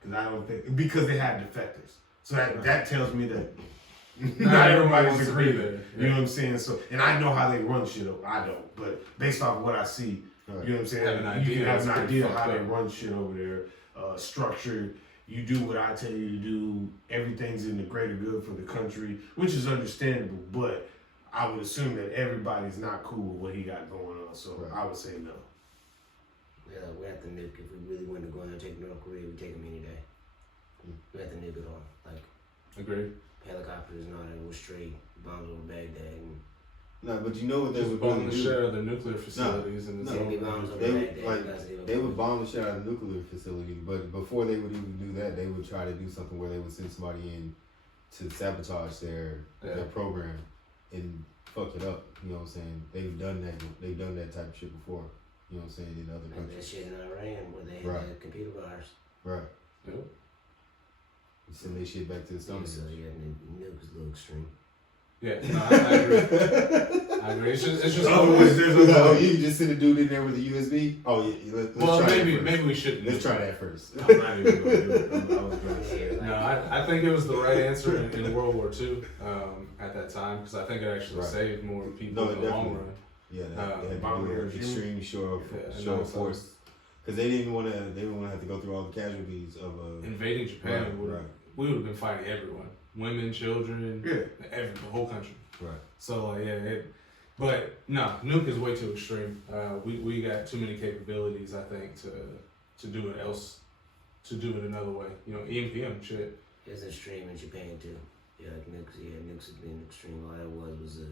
Because I don't think because they have defectors. So that tells me that not everybody's wants to be agreeing. there. You know what I'm saying? So and I know how they run shit. I don't, but based off what I see, Right. you know what I'm saying? Have an You idea, can have it's an pretty idea fucked how they up. run shit over there. Structured. You do what I tell you to do. Everything's in the greater good for the country, which is understandable. But I would assume that everybody's not cool with what he got going on. So Right. I would say no. Yeah, we have to nuke if we really wanted to go in and take North Korea. We take them any day. We have to nuke it all. Like Agreed. helicopters and all that. We're straight bombs over Baghdad. And No, but you know what they Just would bomb really the do? shit out of the nuclear facilities and it's no. it'd be over. bombs over They would Baghdad. like That's it. they would bomb the shit out of the nuclear facility, but before they would even do that, they would try to do something where they would send somebody in to sabotage their program and fuck it up. You know what I'm saying? They've done that. They've done that type of shit before. You know what I'm saying? In other Like that countries, shit in Iran where they had Right. the computer virus. right? Yep. You send their shit back to the Stone So Age. yeah, the nuke is a little extreme. Yeah, no, I agree. I agree. It's just Oh, always. No, you can just send a dude in there with a USB. Oh yeah, let's Well, try that first. maybe we shouldn't. Let's try that first. I'm not even gonna do it. I was gonna say. No, I think it was the right answer in World War II at that time because I think it actually Right. saved more people No, in the long definitely. run. Yeah, they had to bomb do an regime. extreme show Yeah, of force because they didn't want to. They didn't want to have to go through all the casualties of Invading Japan, Right. we would have been fighting everyone, women, children, the whole country. Right. So but no, nuke is way too extreme. We got too many capabilities, I think, to do it else, to do it another way. You know, EMPM shit. It's extreme in Japan too. Yeah, like nukes have been extreme. All that was a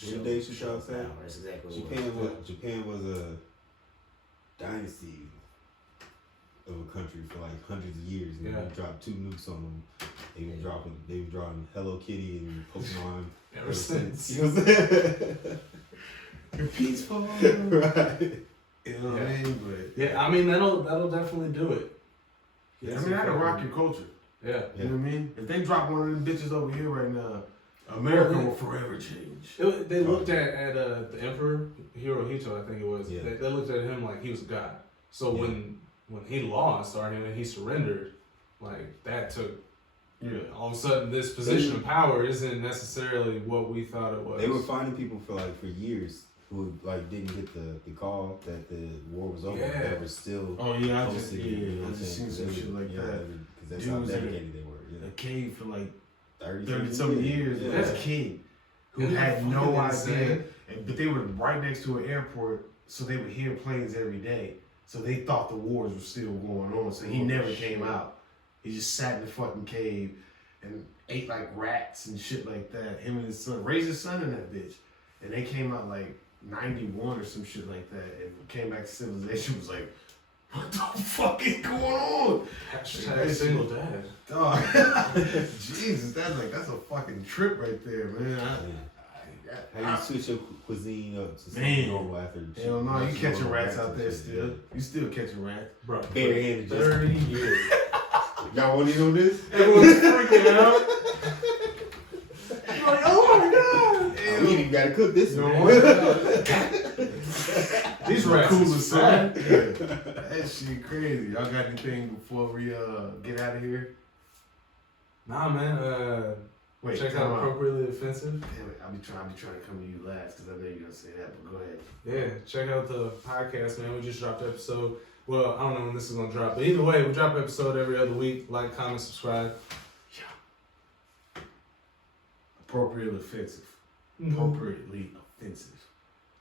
What did Dave Chappelle say? power. That's exactly what it was. Japan was a dynasty of a country for like hundreds of years, and Yeah. they dropped 2 nukes on them. They were drawing Hello Kitty and Pokemon Ever since. You know what I'm saying? You're peaceful. Right. You know what I mean? But Yeah, I mean that'll definitely do it. I mean, that'll rock your culture. Yeah. You know what I mean? If they drop one of them bitches over here right now, America will forever change. They looked at the Emperor Hirohito, I think it was. Yeah. They looked at him like he was a god. So Yeah. when he lost or when he surrendered, like that took. Yeah. All of a sudden, this position of power isn't necessarily what we thought it was. They were finding people for years who like didn't get the call that the war was over. Yeah. That were still Oh yeah, I posted, you know what I'm just seen saying? some shit like that. Because Because that's how dudes in dedicated they were. a Yeah. cave for like 30 some years. Yeah. As a kid, who Isn't that had no fucking idea, insane? but they were right next to an airport, so they would hear planes every day. So they thought the wars were still going on. So he never came out. He just sat in the fucking cave and ate like rats and shit like that. Him and his son raised his son in that bitch, and they came out like 91 or some shit like that, and came back to civilization. Was like, what the fuck is going on? Hashtag single dad. Dog. Jesus, that's a fucking trip right there, man. How you switch your cuisine up to something Man. normal after the Hell no, you catching normal rats and out there shit, still. yeah. You still catching rats. Bro, Hand-to-hand, just- 30 years. Y'all want in on this? Everyone's freaking out. I'm like, oh my god. We ain't even gotta cook this No one. more. These rats cool is as fat. son. That shit crazy. Y'all got anything before we get out of here? Nah, man. Wait, Check time out Appropriately Offensive. Damn it, I'll be trying to come to you last because I know you're gonna say that. But go ahead. Yeah, check out the podcast, man. We just dropped an episode. Well, I don't know when this is gonna drop, but either way, we drop an episode every other week. Like, comment, subscribe. Appropriately offensive. Appropriately offensive.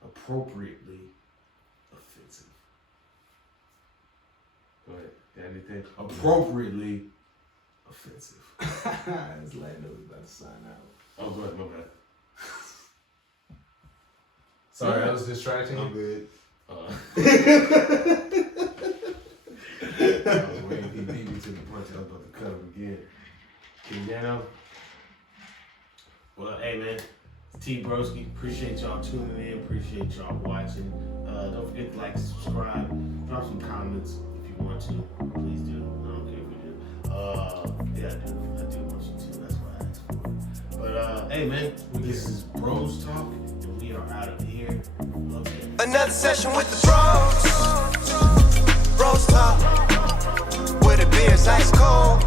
Appropriately offensive. Go ahead. Got anything? Appropriately offensive. It's Lando was about to sign out. Oh, go ahead. My bad. Sorry, I was distracting I'm you. good. I was waiting. He beat me to the punch. I was about to cut him again. King Dan'O. Well, hey man, it's T-Broski. Appreciate y'all tuning in. Appreciate y'all watching. Don't forget to like, subscribe, drop some comments if you want to. Please do. I don't care if you do. Yeah, I do want you to. That's why I asked for it. But hey man, this is BrosTalk, and we are out of here. Love you. Another session with the bros. Bros talk. Where the beer's ice cold.